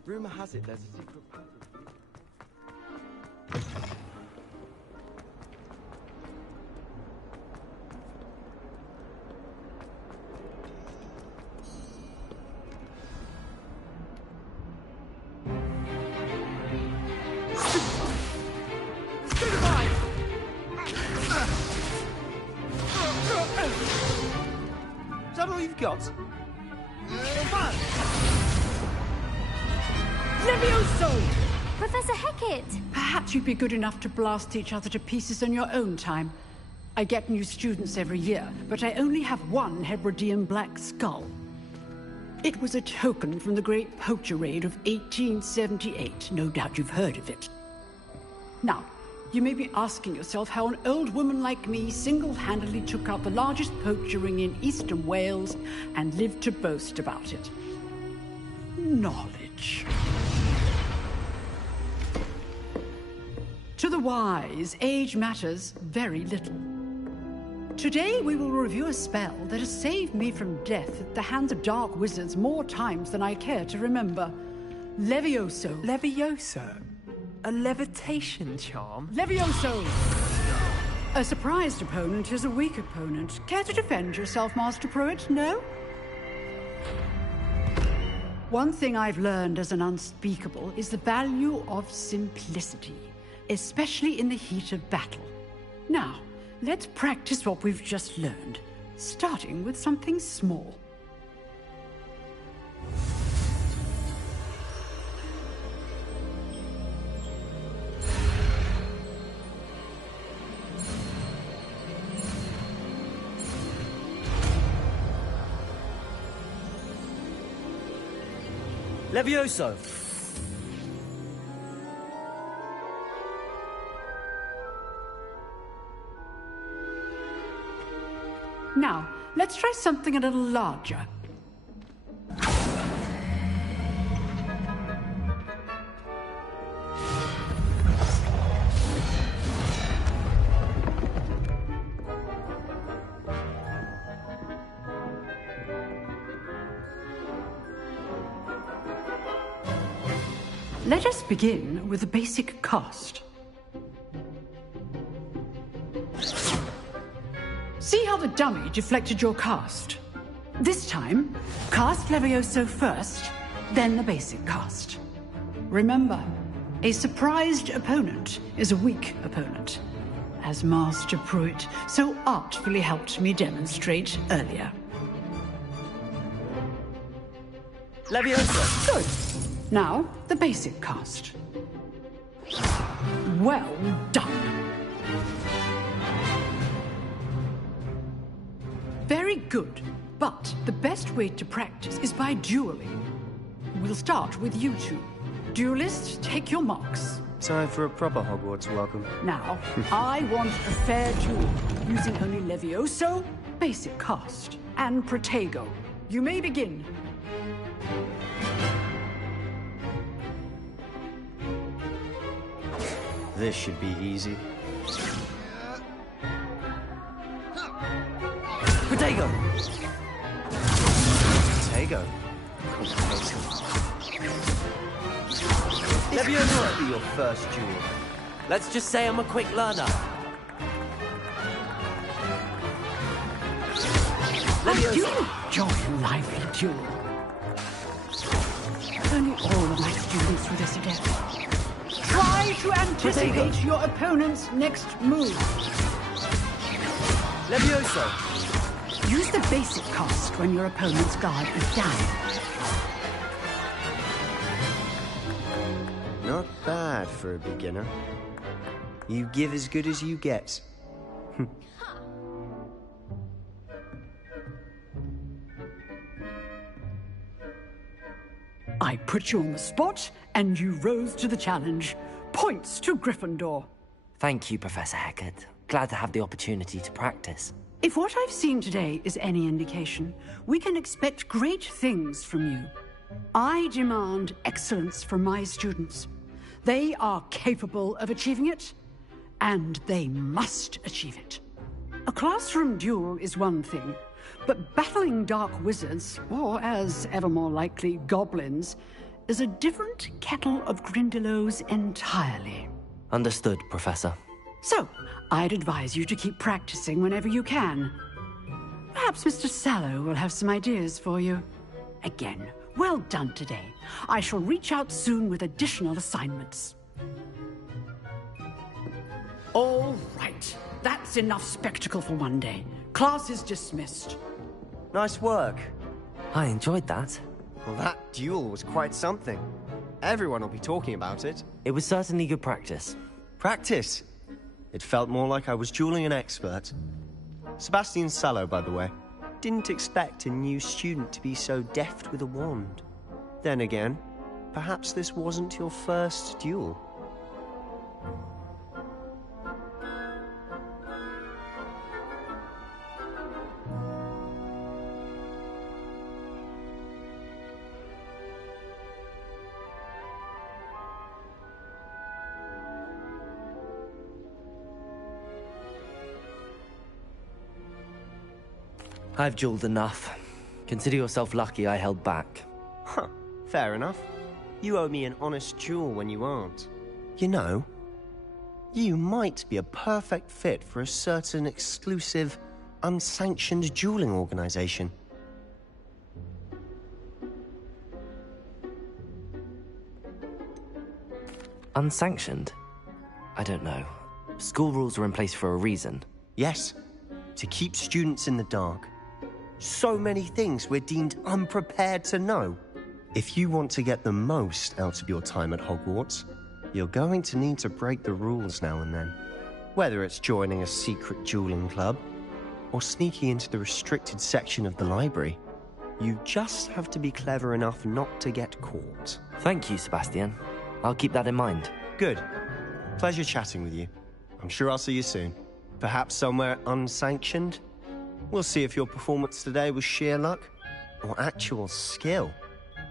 Rumor has it there's a secret passage. Is that all you've got? Levioso! Professor Hecat! Perhaps you'd be good enough to blast each other to pieces in your own time. I get new students every year, but I only have one Hebridean black skull. It was a token from the Great Poacher Raid of 1878. No doubt you've heard of it. Now, you may be asking yourself how an old woman like me single-handedly took out the largest poacher ring in eastern Wales and lived to boast about it. Knowledge. To the wise, age matters very little. Today we will review a spell that has saved me from death at the hands of dark wizards more times than I care to remember. Levioso. Levioso? A levitation charm? Levioso! A surprised opponent is a weak opponent. Care to defend yourself, Master Pruitt? No? One thing I've learned as an unspeakable is the value of simplicity, especially in the heat of battle. Now, let's practice what we've just learned, starting with something small. Levioso! Now, let's try something a little larger. Let us begin with the basic cast. See how the dummy deflected your cast? This time, cast Levioso first, then the basic cast. Remember, a surprised opponent is a weak opponent, as Master Pruitt so artfully helped me demonstrate earlier. Levioso! Good. Now, the basic cast. Well done. Very good, but the best way to practice is by dueling. We'll start with you two. Duelists, take your marks. Time for a proper Hogwarts welcome. Now, I want a fair duel, using only Levioso, basic cast, and Protego. You may begin. This should be easy. Protego! Protego? This might be your first duel. Let's just say I'm a quick learner. I do enjoy a lively duel. Only all of my students through this adept. Try to anticipate your opponent's next move. Levioso! Use the basic cast when your opponent's guard is down. Not bad for a beginner. You give as good as you get. I put you on the spot, and you rose to the challenge. Points to Gryffindor. Thank you, Professor Hecat. Glad to have the opportunity to practice. If what I've seen today is any indication, we can expect great things from you. I demand excellence from my students. They are capable of achieving it, and they must achieve it. A classroom duel is one thing, but battling dark wizards, or as ever more likely, goblins, is a different kettle of Grindylows entirely. Understood, Professor. So, I'd advise you to keep practicing whenever you can. Perhaps Mr. Sallow will have some ideas for you. Again, well done today. I shall reach out soon with additional assignments. All right. That's enough spectacle for one day. Class is dismissed. Nice work. I enjoyed that. Well, that duel was quite something. Everyone will be talking about it. It was certainly good practice. Practice? It felt more like I was dueling an expert. Sebastian Sallow, by the way. Didn't expect a new student to be so deft with a wand. Then again, perhaps this wasn't your first duel. I've dueled enough. Consider yourself lucky I held back. Huh, fair enough. You owe me an honest duel when you aren't. You know, you might be a perfect fit for a certain exclusive, unsanctioned dueling organization. Unsanctioned? I don't know. School rules are in place for a reason. Yes, to keep students in the dark. So many things we're deemed unprepared to know. If you want to get the most out of your time at Hogwarts, you're going to need to break the rules now and then. Whether it's joining a secret dueling club, or sneaking into the restricted section of the library. You just have to be clever enough not to get caught. Thank you, Sebastian. I'll keep that in mind. Good. Pleasure chatting with you. I'm sure I'll see you soon. Perhaps somewhere unsanctioned? We'll see if your performance today was sheer luck or actual skill.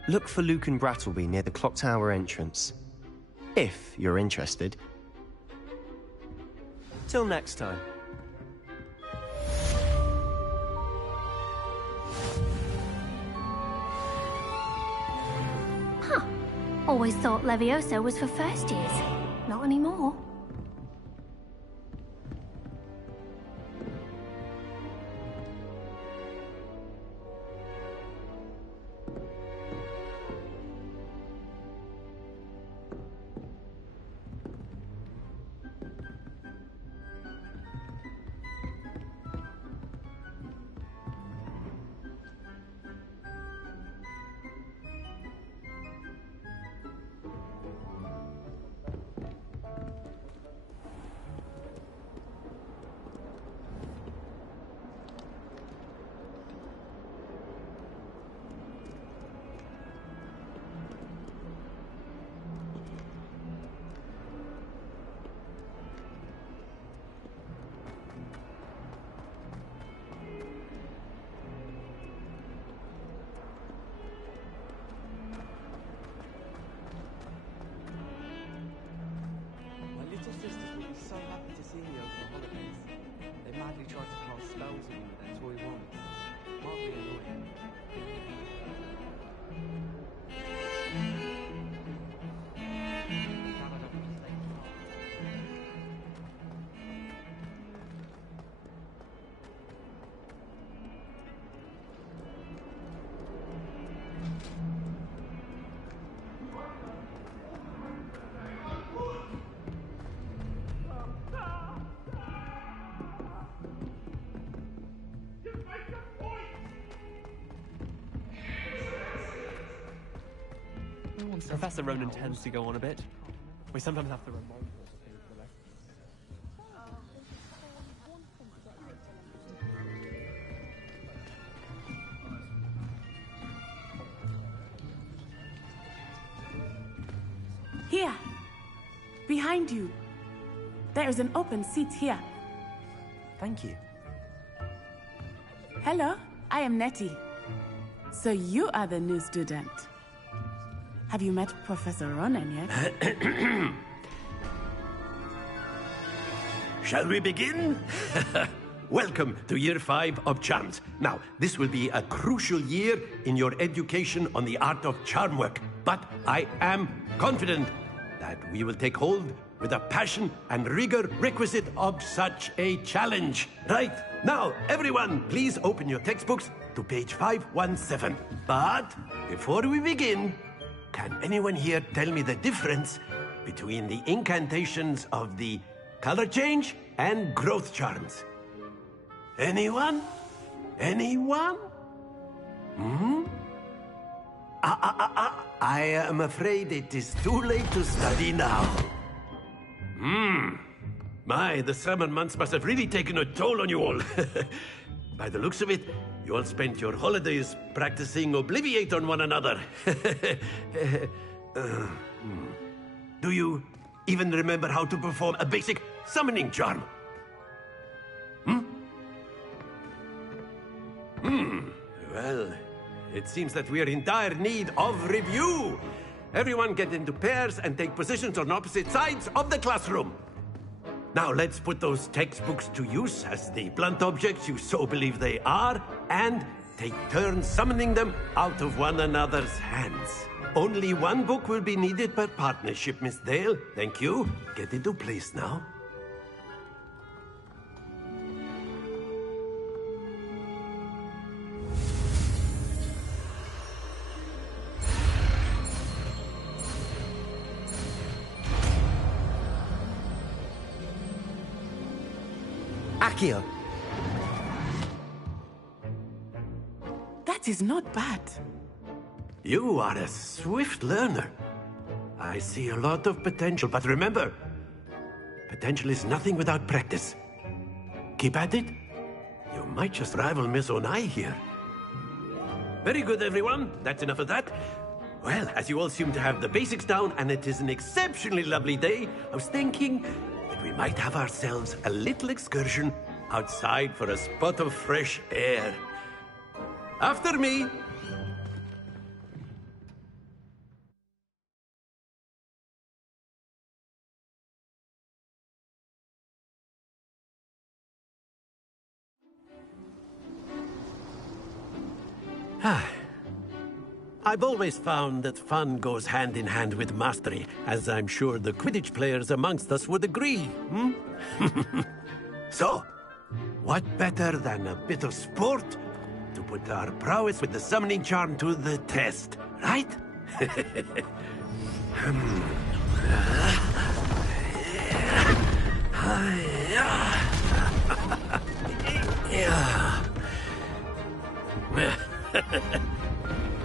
Look for Luke and Brattleby near the clock tower entrance. If you're interested. Till next time. Huh. Always thought Levioso was for first years. Not anymore. Professor Ronan tends to go on a bit. We sometimes have to remind her of things for the rest. Here! Behind you! There is an open seat here. Thank you. Hello, I am Nettie. So you are the new student. Have you met Professor Ronan yet? Shall we begin? Welcome to Year 5 of Charms. Now, this will be a crucial year in your education on the art of charm work, but I am confident that we will take hold with the passion and rigor requisite of such a challenge. Right, now, everyone, please open your textbooks to page 517. But before we begin, can anyone here tell me the difference between the incantations of the color change and growth charms? Anyone? Anyone? Hmm? I am afraid it is too late to study now. My, the summer months must have really taken a toll on you all. By the looks of it, you all spent your holidays practicing Obliviate on one another. Do you even remember how to perform a basic summoning charm? Well, it seems that we are in dire need of review. Everyone get into pairs and take positions on opposite sides of the classroom. Now let's put those textbooks to use as the blunt objects you so believe they are, and take turns summoning them out of one another's hands. Only one book will be needed per partnership, Miss Dale. Thank you. Get into place now. Accio! That is not bad. You are a swift learner. I see a lot of potential, but remember, potential is nothing without practice. Keep at it. You might just rival Miss Onai here. Very good, everyone. That's enough of that. Well, as you all seem to have the basics down, and it is an exceptionally lovely day, I was thinking that we might have ourselves a little excursion outside for a spot of fresh air. After me. I've always found that fun goes hand in hand with mastery, as I'm sure the Quidditch players amongst us would agree, hmm? So, what better than a bit of sport to put our prowess with the summoning charm to the test, right?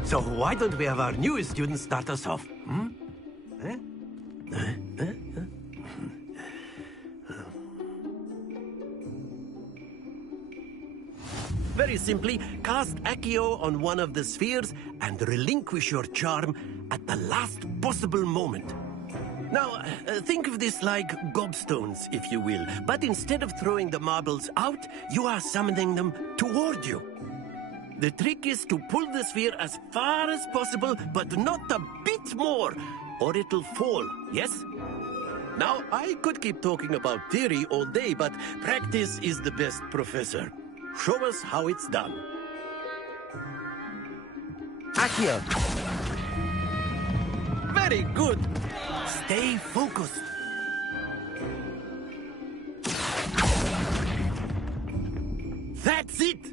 So why don't we have our newest student start us off? Hmm? Very simply, cast Accio on one of the spheres and relinquish your charm at the last possible moment. Now, think of this like gobstones, if you will, but instead of throwing the marbles out, you are summoning them toward you. The trick is to pull the sphere as far as possible, but not a bit more, or it'll fall, yes? Now, I could keep talking about theory all day, but practice is the best professor. Show us how it's done. Accio! Very good! Stay focused. That's it!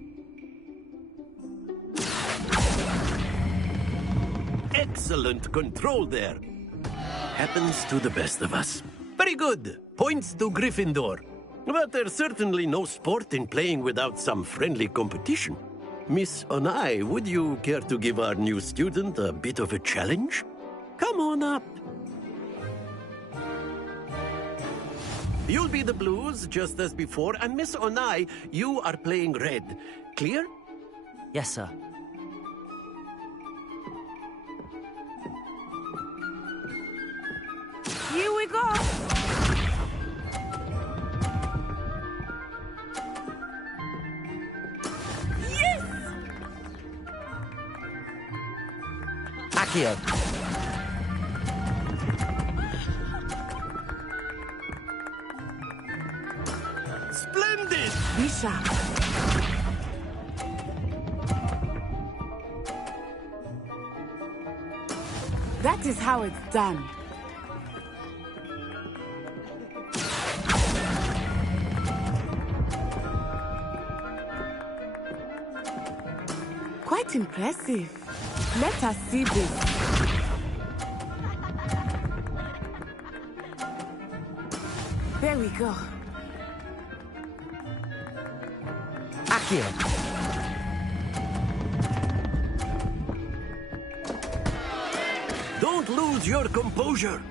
Excellent control there. Happens to the best of us. Very good. Points to Gryffindor. But there's certainly no sport in playing without some friendly competition. Miss Onai, would you care to give our new student a bit of a challenge? Come on up. You'll be the blues, just as before, and Miss Onai, you are playing red. Clear? Yes, sir. Here we go! Yes! Accio! Splendid! Be sharp. That is how it's done. Quite impressive. Let us see this. There we go. Accio! Don't lose your composure.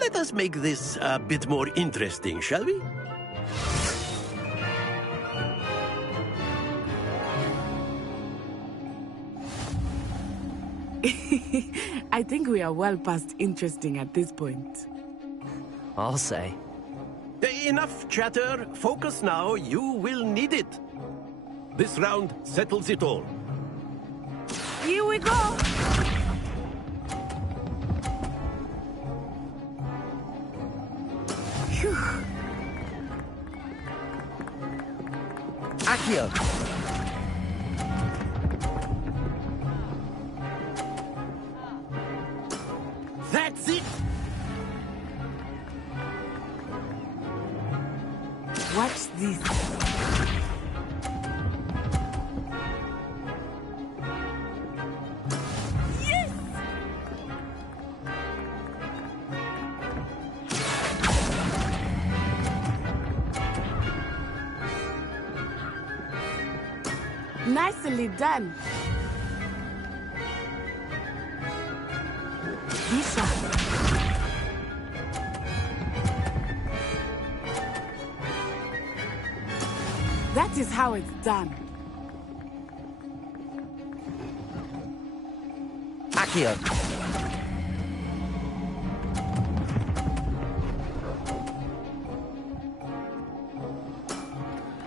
Let us make this a bit more interesting, shall we? I think we are well past interesting at this point. I'll say. Enough chatter. Focus now. You will need it. This round settles it all. Here we go! Phew. Accio! That's it! Watch this. Yes! Nicely done. Be sharp. That is how it's done. Accio!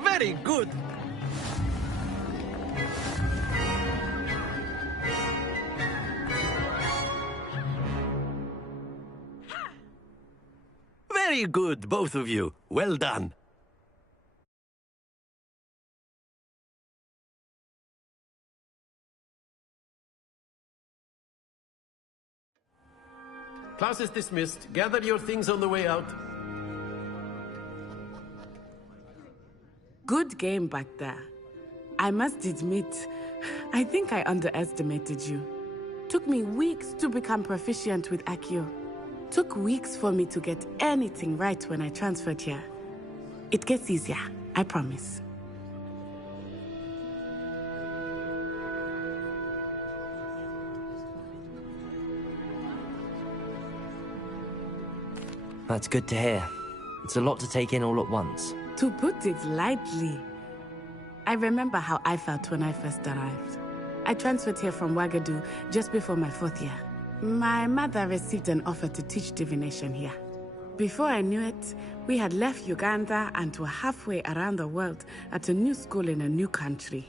Very good. Very good, both of you. Well done. Class is dismissed. Gather your things on the way out. Good game back there. I must admit, I think I underestimated you. Took me weeks to become proficient with Accio. Took weeks for me to get anything right when I transferred here. It gets easier, I promise. That's good to hear. It's a lot to take in all at once. To put it lightly, I remember how I felt when I first arrived. I transferred here from Wagadu just before my 4th year. My mother received an offer to teach divination here. Before I knew it, we had left Uganda and were halfway around the world at a new school in a new country.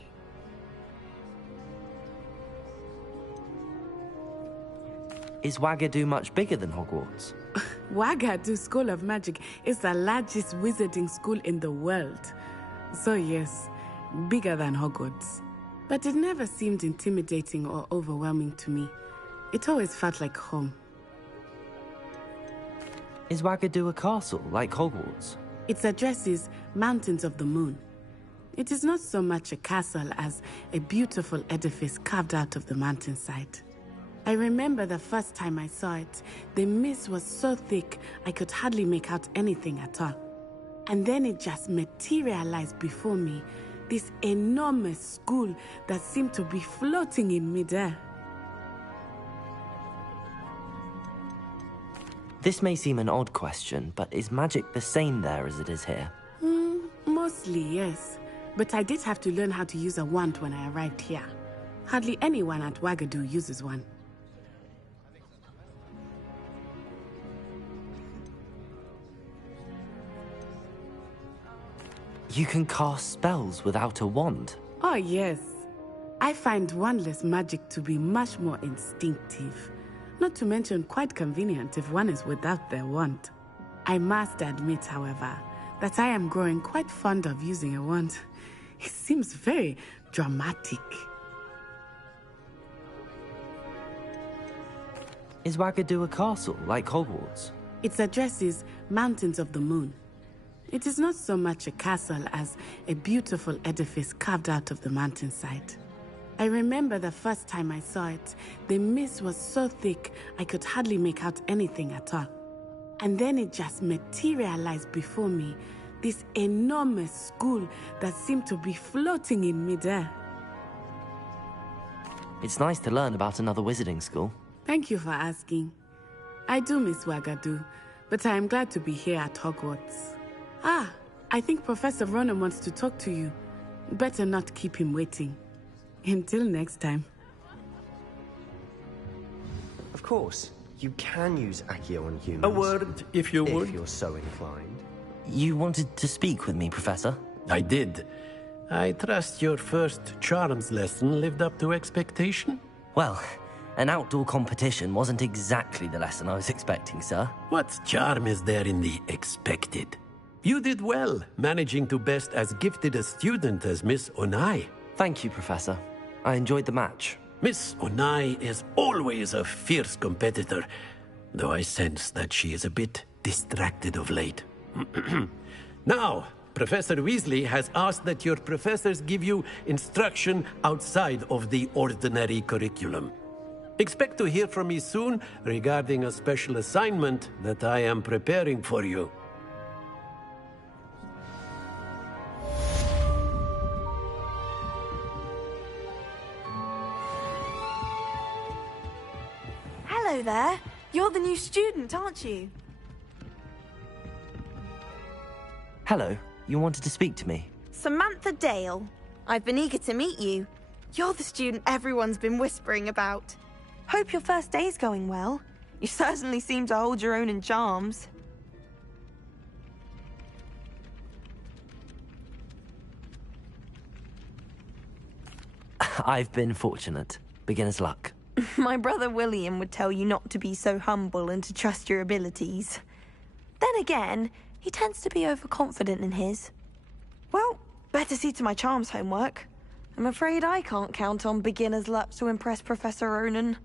Is Wagadu much bigger than Hogwarts? Wagadu School of Magic is the largest wizarding school in the world. So yes, bigger than Hogwarts. But it never seemed intimidating or overwhelming to me. It always felt like home. Is Wagadu a castle, like Hogwarts? Its address is Mountains of the Moon. It is not so much a castle as a beautiful edifice carved out of the mountainside. I remember the first time I saw it, the mist was so thick I could hardly make out anything at all. And then it just materialized before me, this enormous school that seemed to be floating in midair. This may seem an odd question, but is magic the same there as it is here? Mostly, yes. But I did have to learn how to use a wand when I arrived here. Hardly anyone at Wagadu uses one. You can cast spells without a wand? Oh, yes. I find wandless magic to be much more instinctive. Not to mention quite convenient if one is without their wand. I must admit, however, that I am growing quite fond of using a wand. It seems very dramatic. Is Wagadu a castle, like Hogwarts? Its address is Mountains of the Moon. It is not so much a castle as a beautiful edifice carved out of the mountainside. I remember the first time I saw it, the mist was so thick I could hardly make out anything at all. And then it just materialized before me, this enormous school that seemed to be floating in midair. It's nice to learn about another wizarding school. Thank you for asking. I do miss Wagadu, but I am glad to be here at Hogwarts. Ah, I think Professor Ronan wants to talk to you. Better not keep him waiting. Until next time. Of course, you can use Accio on humans. A word, if you would. If you're so inclined. You wanted to speak with me, Professor? I did. I trust your first charms lesson lived up to expectation? Well, an outdoor competition wasn't exactly the lesson I was expecting, sir. What charm is there in the expected? You did well, managing to best as gifted a student as Miss Onai. Thank you, Professor. I enjoyed the match. Miss Onai is always a fierce competitor, though I sense that she is a bit distracted of late. Now, Professor Weasley has asked that your professors give you instruction outside of the ordinary curriculum. Expect to hear from me soon regarding a special assignment that I am preparing for you. Hello there. You're the new student, aren't you? Hello. You wanted to speak to me? Samantha Dale. I've been eager to meet you. You're the student everyone's been whispering about. Hope your first day's going well. You certainly seem to hold your own in charms. I've been fortunate. Beginner's luck. My brother William would tell you not to be so humble and to trust your abilities. Then again, he tends to be overconfident in his. Well, better see to my charms homework. I'm afraid I can't count on beginner's luck to impress Professor Ronan.